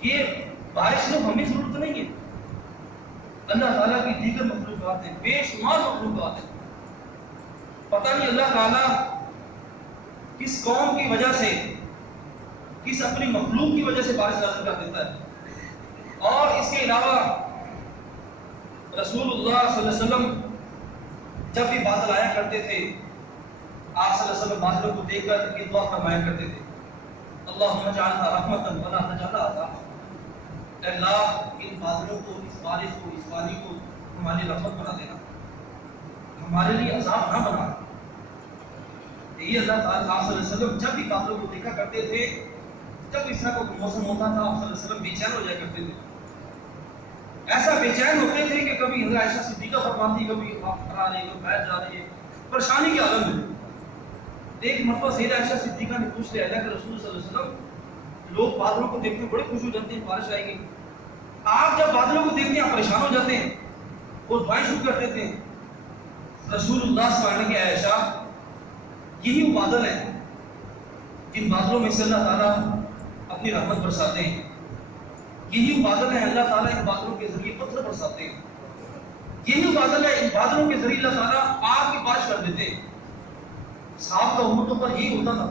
یہ بارش صرف ہمیں ضرورت نہیں ہے، اللہ تعالیٰ کی دیگر مخلوقات ہیں، بے شمار مخلوقات ہیں۔ پتہ نہیں اللہ تعالیٰ کس قوم کی وجہ سے، کس اپنی مخلوق کی وجہ سے بارش نازل کر دیتا ہے۔ اور اس کے علاوہ رسول اللہ صلی اللہ علیہ وسلم جب بھی بادل آیا کرتے تھے، آپ صلی اللہ علیہ وسلم بادلوں کو دیکھ کر یہ دعا فرمایا کرتے تھے، اللہم اجعلنا رحمتا ولا تجعلنا عذابا۔ اے اللہ ان بادلوں کو، اس بارش کو، اس پانی کو ہماری رحمت بنا دینا، ہمارے لیے عذاب نہ بنا۔ یہ اللہ تعالیٰ آپ صلی اللہ علیہ وسلم جب بھی بادلوں کو دیکھا کرتے تھے، جب اس طرح کا موسم ہوتا تھا، آپ صلی اللہ علیہ وسلم بے چین ہو جایا کرتے تھے۔ ایسا بے چین ہوتے تھے کہ کبھی حضرت عائشہ صدیقہ فرماتی، کبھی آپ کھڑا رہے، کبھی بیٹھ جا رہے، پریشانی کے عالم میں۔ ایک مرتبہ سیدہ عائشہ صدیقہ نے پوچھ لیا کہ رسول صلی اللہ علیہ وسلم لوگ بادلوں کو دیکھتے ہیں بڑے خوش ہو جاتے ہیں، بارش آئے گی، آپ جب بادلوں کو دیکھتے ہیں آپ پریشان ہو جاتے ہیں، وہ دعائیں شروع کر دیتے ہیں۔ رسول اللہ صلی اللہ علیہ وسلم کہ عائشہ یہی وہ بادل ہیں جن بادلوں میں سے اللہ تعالیٰ اپنی رحمت برساتے ہیں، یہی وہ بادل ہیں اللہ تعالیٰ ان بادلوں کے ذریعے پتھر برساتے ہیں، یہی وہ بادل ہے ان بادلوں کے ذریعے اللہ تعالیٰ آگ کی بارش کر دیتے ہیں۔ صحابہ کا امتوں پر یہی ہوتا تھا،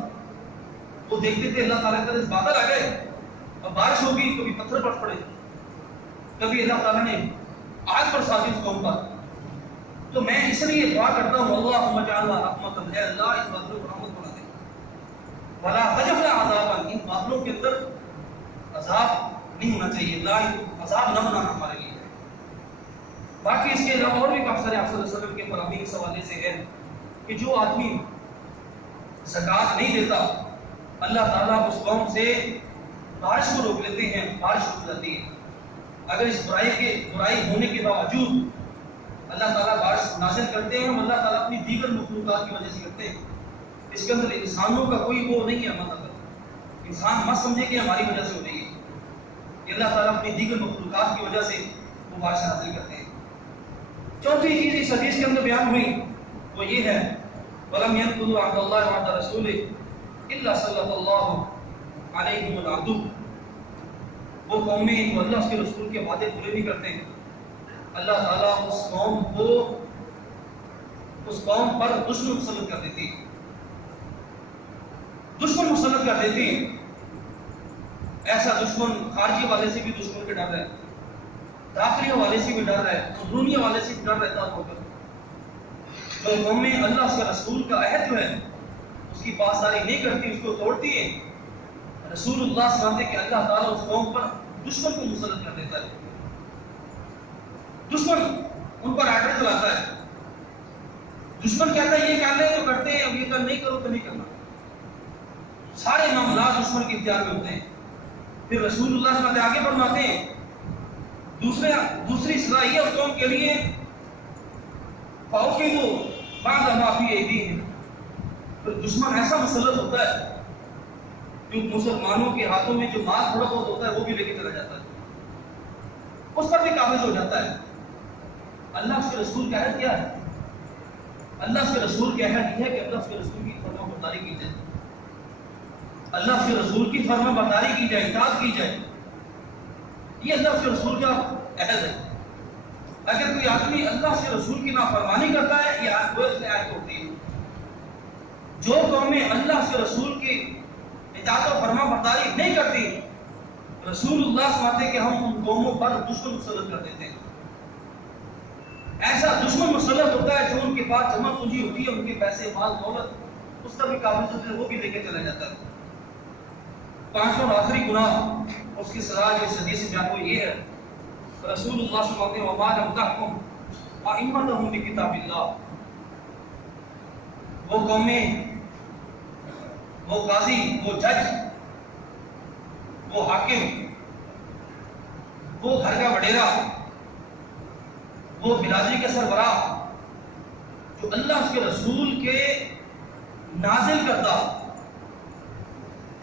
وہ دیکھتے تھے اللہ تعالیٰ کے بادل آ گئے اور بارش ہوگی، کبھی پتھر برس پڑے، کبھی اللہ تعالیٰ نے آگ برسا دی اس قوم پر۔ تو میں اس لیے دعا کرتا ہوں اللہم اجعلنا رحمتا، اے اللہ ان بادلوں کو رحمت بنا دے، ولا تجعلنا عذابا، ان بادلوں کے اندر عذاب نہیں ہونا چاہیے، اللہ عذاب نہ بنانا ہمارے لیے۔ باقی اس کے علاوہ اور بھی کافی سارے آپ صلی اللہ علیہ وسلم کے فرامین اس حوالے سے ہے کہ جو آدمی زکوٰۃ نہیں دیتا اللہ تعالیٰ اس قوم سے بارش کو روک لیتے ہیں، بارش رک جاتی ہے۔ اگر اس برائی ہونے کے باوجود اللہ تعالیٰ بارش نازل کرتے ہیں، ہم اللہ تعالیٰ اپنی دیگر مخلوقات کی وجہ سے کرتے ہیں، اس کے اندر انسانوں کا کوئی وہ نہیں ہے، مطلب انسان مت سمجھے کہ ہماری وجہ سے ہو رہی ہے، کہ اللہ تعالیٰ اپنی دیگر مخلوقات کی وجہ سے وہ بارش حاصل کرتے ہیں۔ چوتھی چیز اس حدیث کے اندر بیان ہوئی وہ یہ ہے وَلَمْ يَنْقُضُوا عَهْدَ اللَّهِ وَعْدَ رَسُولِهِ إِلَّا سَلَّطَ اللَّهُ عَلَيْهِمُ الْعَدُوَّ۔ وہ قومیں جو اللہ اس کے رسول کے وعدے پورے نہیں کرتے ہیں، اللہ تعالیٰ اس قوم پر دشمن مسلط کر دیتی ہے، دشمن مسلط کر دیتی ہے۔ ایسا دشمن خارجی والے سے بھی دشمن کے ڈر ہے، داخلی حوالے سے بھی ڈر ہے، اندرونی حوالے سے بھی ڈر رہتا ہوگا۔ جو قومیں اللہ اس کے رسول کا عہد جو ہے اس کی پاسداری نہیں کرتی، اس کو توڑتی ہے، رسول اللہ فرماتے کہ اللہ تعالیٰ اس قوم پر دشمن کو مسلط کر دیتا ہے، دشمن ان پر آرڈر چلاتا ہے، دشمن کہتا ہے یہ کر لے تو کرتے ہیں، اب یہ کر نہیں کرو تو نہیں کرنا، سارے معاملات دشمن کے اختیار میں ہوتے ہیں۔ پھر رسول اللہ صلی اللہ علیہ وسلم آگے فرماتے ہیں دوسری سزا یہ اس قوم کے لیے فَأُخِذُوا بَعْدَ مَا فِي أَيْدِيهِمْ، پھر دشمن ایسا مسلط ہوتا ہے جو مسلمانوں کے ہاتھوں میں جو مال تھوڑا بہت ہوتا ہے وہ بھی لے کے چلا جاتا ہے، اس پر بھی قابض ہو جاتا ہے۔ اللہ اس کے رسول کا عہد کیا ہے؟ اللہ اس کے رسول کا عہد یہ ہے کہ اللہ اس کے رسول کی فرما برداری کی جائے، اللہ اس کے رسول کی فرما برداری کی جائے، اطاعت کی جائے، یہ اللہ اس کے رسول کا عہد ہے۔ اگر کوئی آدمی اللہ اس کے رسول کی نافرمانی کرتا ہے یہ آیت ہوتی ہے۔ جو قومیں اللہ اس کے رسول کی اطاعت و فرما برداری نہیں کرتی، رسول اللہ فرماتے کہ ہم ان قوموں پر دشمن مسلط کر دیتے ہیں۔ ایسا دشمن مسلط ہوتا ہے جو ان کے پاس جمع پونجی ہوتی ہے، ان کے پیسے مال دولت، اس کا بھی قابض ہوتے ہیں، وہ بھی لے کے چلا جاتا ہے۔ پانچواں اور آخری گناہ، اس کی سزا جو اس حدیث میں بیان ہوئی یہ ہے، رسول اللہ صلی اللہ علیہ وسلم وما لم تحکم ائمتهم بکتاب اللہ، وہ قومیں، وہ قاضی، وہ جج، وہ حاکم، وہ گھر کا وڈیرا، وہ برادری کے سربراہ جو اللہ اس کے رسول کے نازل کرتا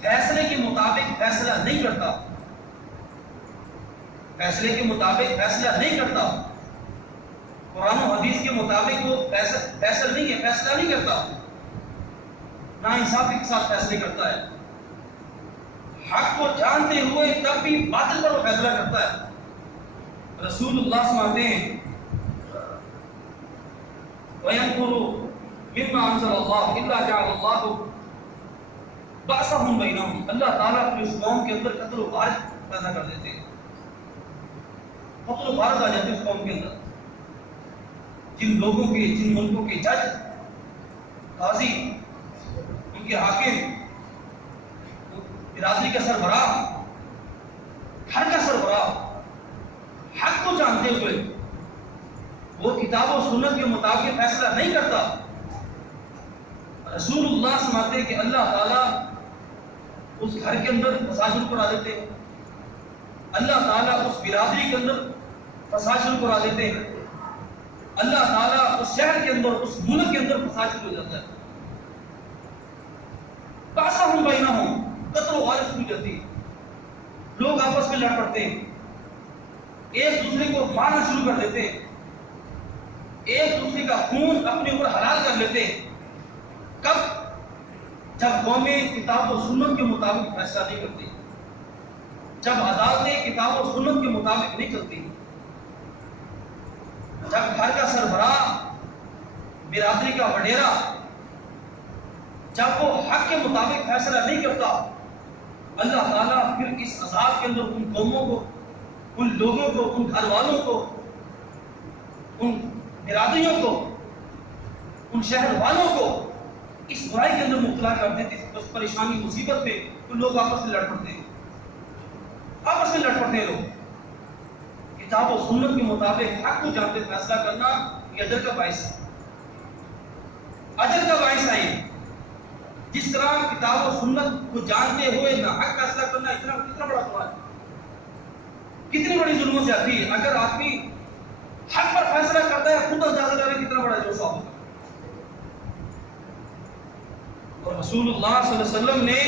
فیصلے کے مطابق فیصلہ نہیں کرتا، فیصلے کے مطابق فیصلہ نہیں کرتا، قرآن و حدیث کے مطابق وہ فیصلہ نہیں ہے، فیصلہ نہیں کرتا، نا انصافی کے ساتھ فیصلے کرتا ہے، حق کو جانتے ہوئے تب بھی باطل پر وہ فیصلہ کرتا ہے۔ رسول اللہ سماتے ہیں وَيَنْقُرُ مِمَّا أَنزَلَ اللَّهُ إِلَّا جَعَلَ اللَّهُ بَأْسَهُمْ بَيْنَهُمْ، اللہ تعالیٰ پھر اس قوم کے اندر قتل و غارت پیدا کر دیتے ہیں، قتل و غارت آ جاتے اس قوم کے اندر، جن لوگوں کے، جن ملکوں کے جج، قاضی، ان کے حاکم، برادری کا سربراہ، گھر کا سربراہ حق کو جانتے ہوئے وہ کتاب و سنت کے مطابق فیصلہ نہیں کرتا، رسول اللہ سماتے ہیں کہ اللہ تعالیٰ اس گھر کے اندر فساد شروع کرا دیتے ہیں، اللہ تعالیٰ اس برادری کے اندر فساد شروع کرا دیتے ہیں، اللہ تعالیٰ اس شہر کے اندر، اس ملک کے اندر فساد شروع ہو جاتا ہے، بَأْسَهُمْ بَيْنَهُمْ، قتل و غارت شروع ہو جاتی ہے، لوگ آپس میں لڑ پڑتے ہیں، ایک دوسرے کو مارنا شروع کر دیتے ہیں، ایک دوسرے کا خون اپنے اوپر حلال کر لیتے ہیں۔ کب؟ جب قومیں کتاب و سنت کے مطابق فیصلہ نہیں کرتی، جب عدالتیں کتاب و سنت کے مطابق نہیں چلتی، جب گھر کا سربراہ، برادری کا وڈیرا، جب وہ حق کے مطابق فیصلہ نہیں کرتا، اللہ تعالیٰ پھر اس عذاب کے اندر ان قوموں کو، ان لوگوں کو، ان گھر والوں کو، ان برادریوں کو، ان شہر والوں کو اس برائی کے اندر مبتلا کر دیتے، اس پریشانی مصیبت میں تو لوگ آپس میں لڑ پڑتے ہیں، آپس میں لڑ پڑتے ہیں لوگ۔ کتاب و سنت کے مطابق حق کو جانتے فیصلہ کرنا یہ اجر کا باعث ہے، اجر کا باعث ہے۔ جس طرح کتاب و سنت کو جانتے ہوئے نہ حق فیصلہ کرنا کتنا بڑا سوال ہے، کتنی بڑی ظلمت سے آتی ہے۔ اگر آدمی حق پر فیصلہ کرتا ہے خود اندازہ لگائے کتنا بڑا جو ثواب ہوگا۔ اور رسول اللہ صلی اللہ علیہ وسلم نے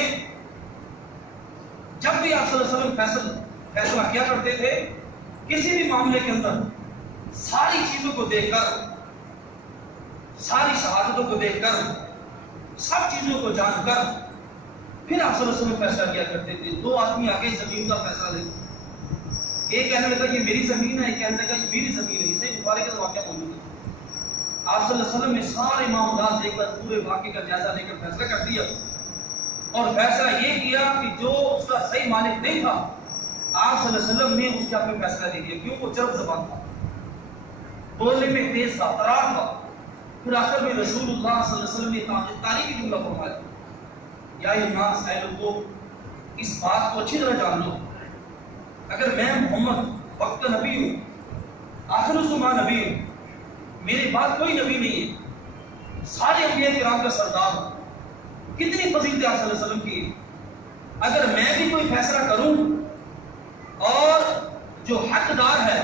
جب بھی آپ صلی اللہ علیہ وسلم فیصلہ کیا کرتے تھے کسی بھی معاملے کے اندر، ساری چیزوں کو دیکھ کر، ساری شہادتوں کو دیکھ کر، سب چیزوں کو جان کر پھر آپ صلی اللہ علیہ وسلم فیصلہ کیا کرتے تھے۔ دو آدمی آگے زمین کا فیصلہ لیتے، ایک کہنے لگا کہ میری زمین ہے، ایک کہنے لگا کہ میری زمین ہے، اسے بخاری کا واقعہ موجود ہے۔ آپ صلی اللہ علیہ وسلم نے سارے معاملات دیکھ کر پورے واقعے کا جائزہ لے کر فیصلہ کر دیا، اور فیصلہ یہ کیا کہ جو اس کا صحیح مالک نہیں تھا آپ صلی اللہ علیہ وسلم نے اس کے حق میں فیصلہ دے دیا، کیوں؟ وہ چرب زبان تھا، بولنے میں تیز تھا، ترار تھا۔ پھر آخر میں رسول اللہ صلی اللہ علیہ وسلم نے تاریخی جملہ فرمایا، یا الناس، اے لوگوں، اس بات کو اچھی طرح جان لو، اگر میں محمد وقت نبی ہوں، آخر الزمان نبی ہوں، میرے بعد کوئی نبی نہیں ہے، سارے انبیاء کرام کا سردار ہوں، کتنی فضیلتیں آپ صلی اللہ علیہ وسلم کی، اگر میں بھی کوئی فیصلہ کروں اور جو حقدار ہے،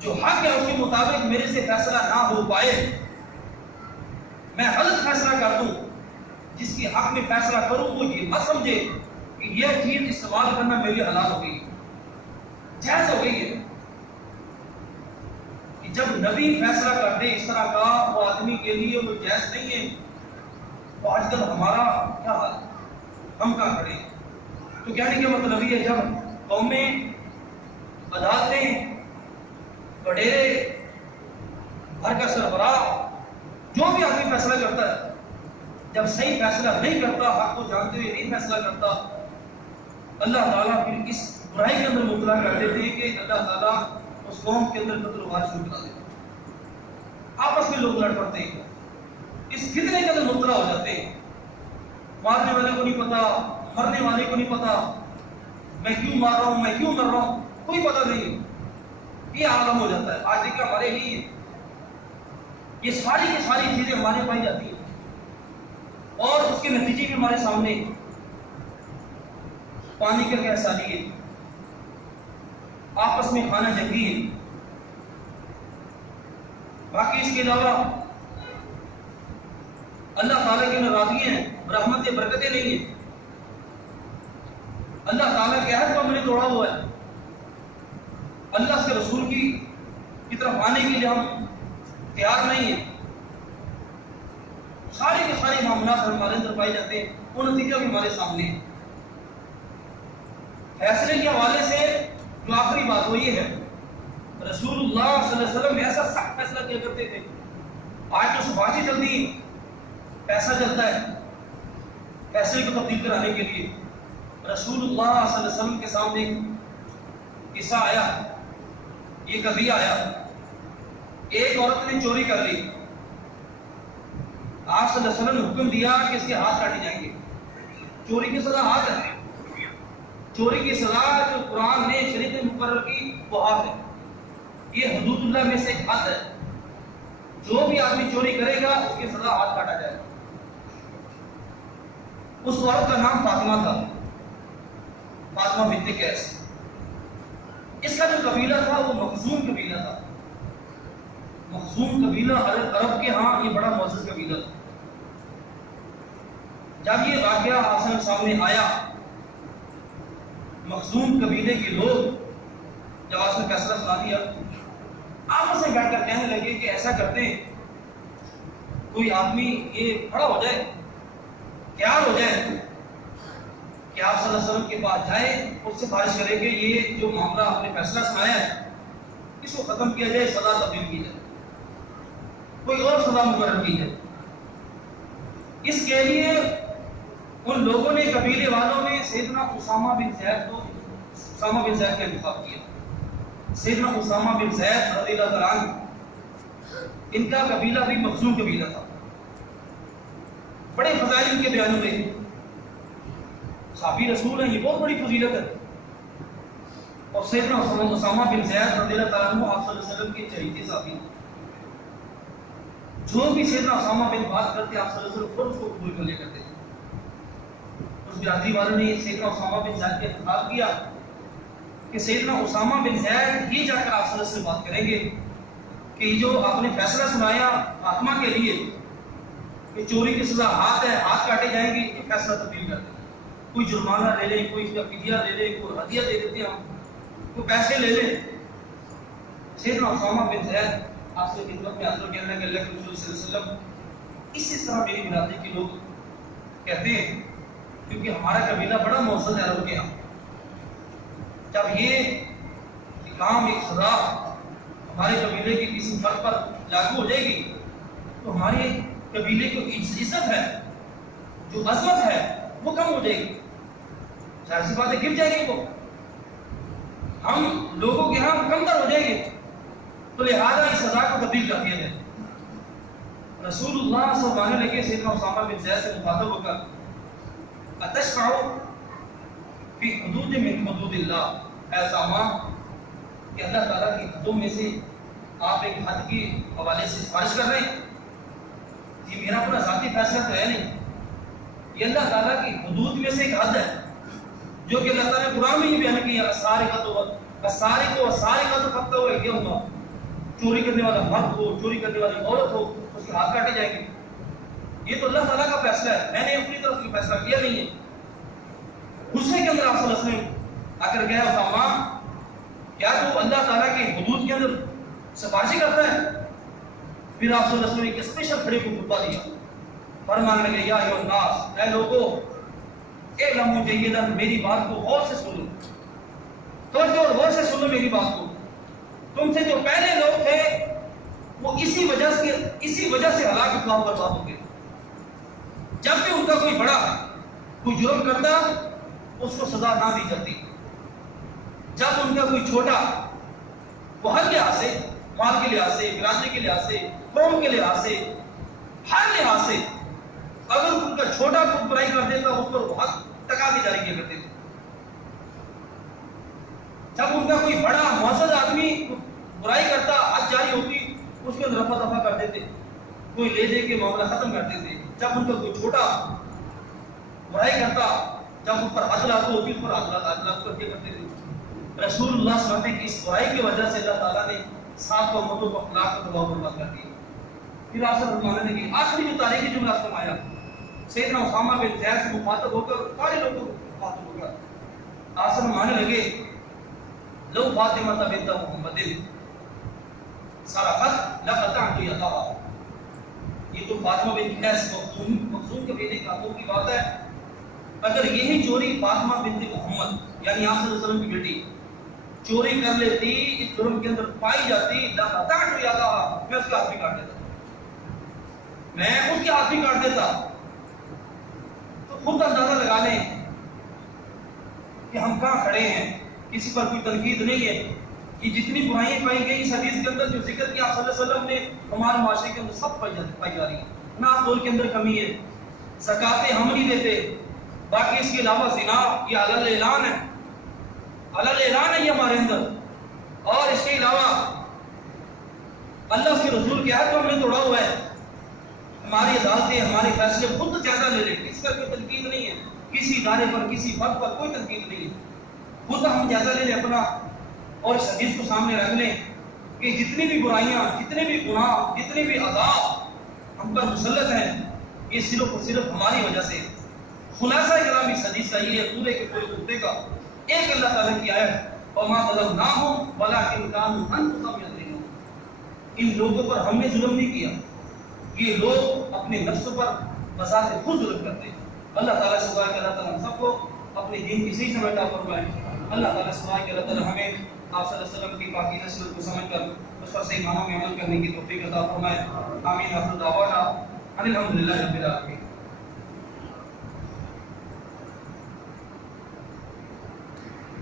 جو حق ہے اس کے مطابق میرے سے فیصلہ نہ ہو پائے، میں غلط فیصلہ کر دوں، جس کے حق میں فیصلہ کروں وہ یہ مت سمجھے کہ یہ چیز استعمال کرنا میرے لیے حلال ہو گئی، جائز ہو گئی ہے۔ کہ جب نبی فیصلہ کر دے اس طرح کا وہ آدمی کے لیے وہ جائز نہیں ہے، تو آج کل ہمارا کیا حال ہے، ہم کہاں کھڑے ہیں؟ تو کہنے کا مطلب یہ ہے جب قومیں، عدالتیں، وڈیرے، گھر کا سربراہ، جو بھی آدمی فیصلہ کرتا ہے جب صحیح فیصلہ نہیں کرتا، حق کو جانتے ہوئے نہیں فیصلہ کرتا، اللہ تعالیٰ پھر اس برائی کے اندر مبتلا کر دیتے ہیں کہ اللہ تعالیٰ اس قوم کے اندر قتل و غارت شروع کرا دیتے ہیں، آپس میں لوگ لڑ پڑتے ہیں، اس فتنے کے اندر مبتلا ہو جاتے ہیں، مارنے والے کو نہیں پتا، مرنے والے کو نہیں پتا، میں کیوں مار رہا ہوں، میں کیوں مر رہا ہوں، کوئی پتہ نہیں، یہ عالم ہو جاتا ہے۔ آج دیکھیں ہمارے لیے یہ ساری کی ساری چیزیں ہمارے پائی جاتی ہیں اور اس کے نتیجے بھی ہمارے سامنے، پانی کا کیسا لیے، آپس میں کھانا جنگی ہے، باقی اس کے علاوہ اللہ تعالیٰ کی ناراضگیاں ہیں، رحمتیں برکتیں نہیں ہیں، اللہ تعالیٰ کے عہد کو ہم نے توڑا ہوا ہے، اللہ کے رسول کی طرف آنے کے لیے ہم تیار نہیں ہیں، سارے کے سارے معاملات ہمارے اندر پائے جاتے ہیں، وہ نتیجہ بھی ہمارے سامنے ہے۔ فیصلے کے حوالے سے جو آخری بات وہ یہ ہے، رسول اللہ صلی اللہ علیہ وسلم ایسا سخت فیصلہ کیا کرتے تھے، آج تو سفارشیں چلتی ہیں، پیسہ چلتا ہے فیصلے کو تبدیل کرانے کے لیے، رسول اللہ صلی اللہ علیہ وسلم کے سامنے ایک قصہ آیا، یہ قضیہ آیا، ایک عورت نے چوری کر لی، آپ صلی اللہ علیہ وسلم نے حکم دیا کہ اس کے ہاتھ کاٹے جائیں گے، چوری کی سزا ہاتھ ہے، چوری کی سزا جو قرآن نے شریعت مقرر کی وہ ہاتھ ہے، یہ حدود اللہ میں سے ایک حد ہے، جو بھی آدمی چوری کرے گا اس کی سزا ہاتھ کاٹا جائے گا۔ اس عورت کا نام فاطمہ تھا، فاطمہ بنت قیس، اس کا جو قبیلہ تھا وہ مخزوم قبیلہ تھا، مخزوم قبیلہ عرب کے ہاں یہ بڑا معزز قبیلہ تھا۔ جب یہ واقعہ آسان سامنے آیا، مخزوم قبیلے کے لوگ جب آپ نے فیصلہ سنا دیا، آپس میں بیٹھ کر کہنے لگے کہ ایسا کرتے ہیں، کوئی آدمی یہ کھڑا ہو جائے، تیار ہو جائے کہ آپ صلی اللہ علیہ وسلم کے پاس جائے، اس سے خواہش کرے کہ یہ جو معاملہ آپ نے فیصلہ سنایا ہے اس کو ختم کیا جائے، سزا تبدیل کی جائے، کوئی اور سزا مقرر کی جائے۔ اس کے لیے ان لوگوں نے، قبیلے والوں نے سیدنا اسامہ بن زید کا انتخاب کیا۔ سیدنا اسامہ بن زید رضی اللہ تعالیٰ عنہ، ان کا قبیلہ بھی مخزوم قبیلہ تھا، بڑے فضائل ان کے بیان ہوئے، صحابی رسول ہیں، یہ بہت بڑی فضیلت ہے، اور سیدنا اسامہ بن زید رضی اللہ تعالیٰ عنہ آپ صلی اللہ علیہ وسلم کے چہیتے صحابی ہیں، جو بھی سیدنا اسامہ بن بات کرتے آپ صلی اللہ علیہ وسلم خود اس کو قبول کر لیا کرتے ہیں۔ اس برادری والوں نے سیدنا اسامہ بن زید کا انتخاب کیا کہ سیدنا اسامہ بن زید یہ جا کر آپ صلی اللہ علیہ وسلم بات کریں گے کہ جو آپ نے فیصلہ سنایا فاطمہ کے لیے کہ چوری کی سزا ہاتھ ہے، ہاتھ کاٹے جائیں گے، یہ فیصلہ تبدیل کر دیں، کوئی جرمانہ لے لیں، کوئی اس کا فدیہ لے لیں، کوئی ہدیہ دے دیتے ہیں، کوئی پیسے لے لیں۔ سیدنا اسامہ بن زید آپ سے خدمت میں حاضر کہنا کہ اللہ کے رسول صلی اللہ علیہ وسلم اسی طرح میری برادری کے لوگ کہتے ہیں، کیونکہ ہمارا قبیلہ بڑا معزز ہے عرب کے یہاں، جب یہ کام، ایک سزا ہمارے قبیلے کے کسی فرد پر لاگو ہو جائے گی تو ہمارے قبیلے کو عزت ہے، جو عظمت ہے وہ کم ہو جائے گی، ظاہر سی بات ہے گر جائے گی، وہ ہم لوگوں کے ہاں کمتر ہو جائے گی، تو لہذا اس سزا کو تبدیل کر دیا جائے۔ رسول اللہ صلی اللہ علیہ وسلم لگے سیدنا اسامہ بن زید سے مخاطب ہو کر، اتشفع فی حدود من حدود اللہ، اے اسامہ کہ اللہ تعالیٰ کی حدوں میں سے آپ ایک حد کے حوالے سے سفارش کر رہے ہیں، یہ میرا اپنا ذاتی فیصلہ تو ہے نہیں، یہ اللہ تعالیٰ کی حدود میں سے ایک حد ہے جو کہ اللہ تعالیٰ نے قرآن میں یہ بیان کیا، السارق فتح ہو گیا ہوگا، چوری کرنے والا مرد ہو، چوری کرنے والی عورت ہو، اس کے ہاتھ کاٹے جائیں گے۔ یہ تو اللہ تعالیٰ کا فیصلہ ہے، میں نے اپنی طرف سے فیصلہ کیا نہیں ہے۔ غصے کے اندر آپ صلی اللہ علیہ وسلم آ کر کہا، اسامہ کیا تو اللہ تعالیٰ کے حدود کے اندر سفارشی کرتا ہے؟ پھر آپ صلی اللہ علیہ وسلم نے ایک اسپیشل کھڑے کو خطبہ دیا، فرمانے لگے، یا ایھا الناس، اے لوگو، اعلموا جیدا، میری بات کو غور سے سنو، توجہ اور غور سے سنو میری بات کو، تم سے جو پہلے لوگ تھے وہ اسی وجہ سے ہلاک، اطلاق، برباد ہو گئے۔ جب بھی ان کا کوئی بڑا کوئی جرم کرتا اس کو سزا نہ دی جاتی، جب ان کا کوئی چھوٹا وہ ہر لحاظ سے، مال کے لحاظ سے، برادری کے لحاظ سے، قوم کے لحاظ سے، ہر لحاظ سے اگر ان کا چھوٹا کوئی برائی کر دیتا اس پر وہ حد تقاضے جاری کیا کرتے تھے۔ جب ان کا کوئی بڑا معزز آدمی برائی کرتا، حد جاری ہوتی، اس کے اندر رفع دفع کر دیتے، کوئی لے دے کے معاملہ ختم کر دیتے۔ جب ان کا کوئی چھوٹا برائی کرتا، جب ان پر حد لاگو ہوتی اس پر حد لاگو کر کے کرتے تھے۔ رسول اللہ صلی اللہ علیہ وسلم کی اس برائی کی وجہ سے اللہ تعالیٰ نے 7 امتوں کو اخلاق کا دباؤ برباد کر دیا۔ پھر آپ سے فرمانے لگے، آخری جو تاریخی جملہ فرمایا، سیدنا اسامہ بن زید سے مخاطب ہو کر سارے لوگوں کو مخاطب ہو کر آپ سے فرمانے لگے، لو فاطمہ بنت محمد سرقت لقطعت یدها۔ یہ تو فاطمہ بنت قیس مخزوم کے بیٹے خاتون کی بات ہے، اگر یہی چوری فاطمہ بنت محمد یعنی آپ صلی اللہ علیہ وسلم کی بیٹی چوری کر لیتی، اس جرم کے اندر پائی جاتی، لقطعت یدها، میں اس کے ہاتھ بھی کاٹ دیتا، میں اس کے ہاتھ بھی کاٹ دیتا۔ تو خود اندازہ لگا لیں کہ ہم کہاں کھڑے ہیں، کسی پر کوئی تنقید نہیں ہے۔ یہ جتنی برائیاں پائی گئی اس حدیث کے اندر جو ذکر کیا صلی اللہ علیہ وسلم نے، ہمارے معاشرے کے اندر سب پائی جا رہی ہے۔ نہ تول کے اندر کمی ہے، زکاتیں ہم نہیں دیتے، باقی اس کے علاوہ زنا یہ علل اعلان ہے، علل اعلان ہے یہ ہمارے اندر، اور اس کے علاوہ اللہ اس کے رسول کے عہد کو ہم نے توڑا ہوا ہے۔ ہماری عدالتیں ہمارے فیصلے خود جائزہ لے لیں، اس کا کوئی تنقید نہیں ہے، کسی ادارے پر کسی فرد پر کوئی تنقید نہیں ہے، خود ہم جائزہ لے لیں اپنا، اور اس حدیث کو سامنے رکھ لیں کہ جتنی بھی برائیاں، جتنے بھی گناہ، جتنے بھی عذاب ہم پر مسلط ہیں، یہ صرف اور صرف ہماری وجہ سے۔ خلاصہ کلام اس حدیث کا یہ ہے، پورے کے پورے خطبے کا ایک اللہ تعالیٰ کی آیت، وَمَا ظَلَمْنَاهُمْ وَلَٰكِنْ كَانُوا أَنفُسَهُمْ يَظْلِمُونَ۔ ان لوگوں پر ہم نے ظلم نہیں کیا، یہ لوگ اپنے نفس پر بذات خود ظلم کرتے ہیں۔ اللہ تعالیٰ سے دعا ہے کہ اللہ تعالیٰ ہم سب کو اپنے دین کی صحیح سمجھ عطا فرمائے۔ اللہ تعالیٰ سے دعا ہے کہ اللہ تعالیٰ ہمیں آپ صلی اللہ علیہ وسلم کی پاکیزہ سنت کو سمجھ کر اس پر صحیح معنوں میں عمل کرنے کی توفیق عطا فرمائے۔ آمین۔ آخر دعوانا ان الحمد للہ رب العالمین۔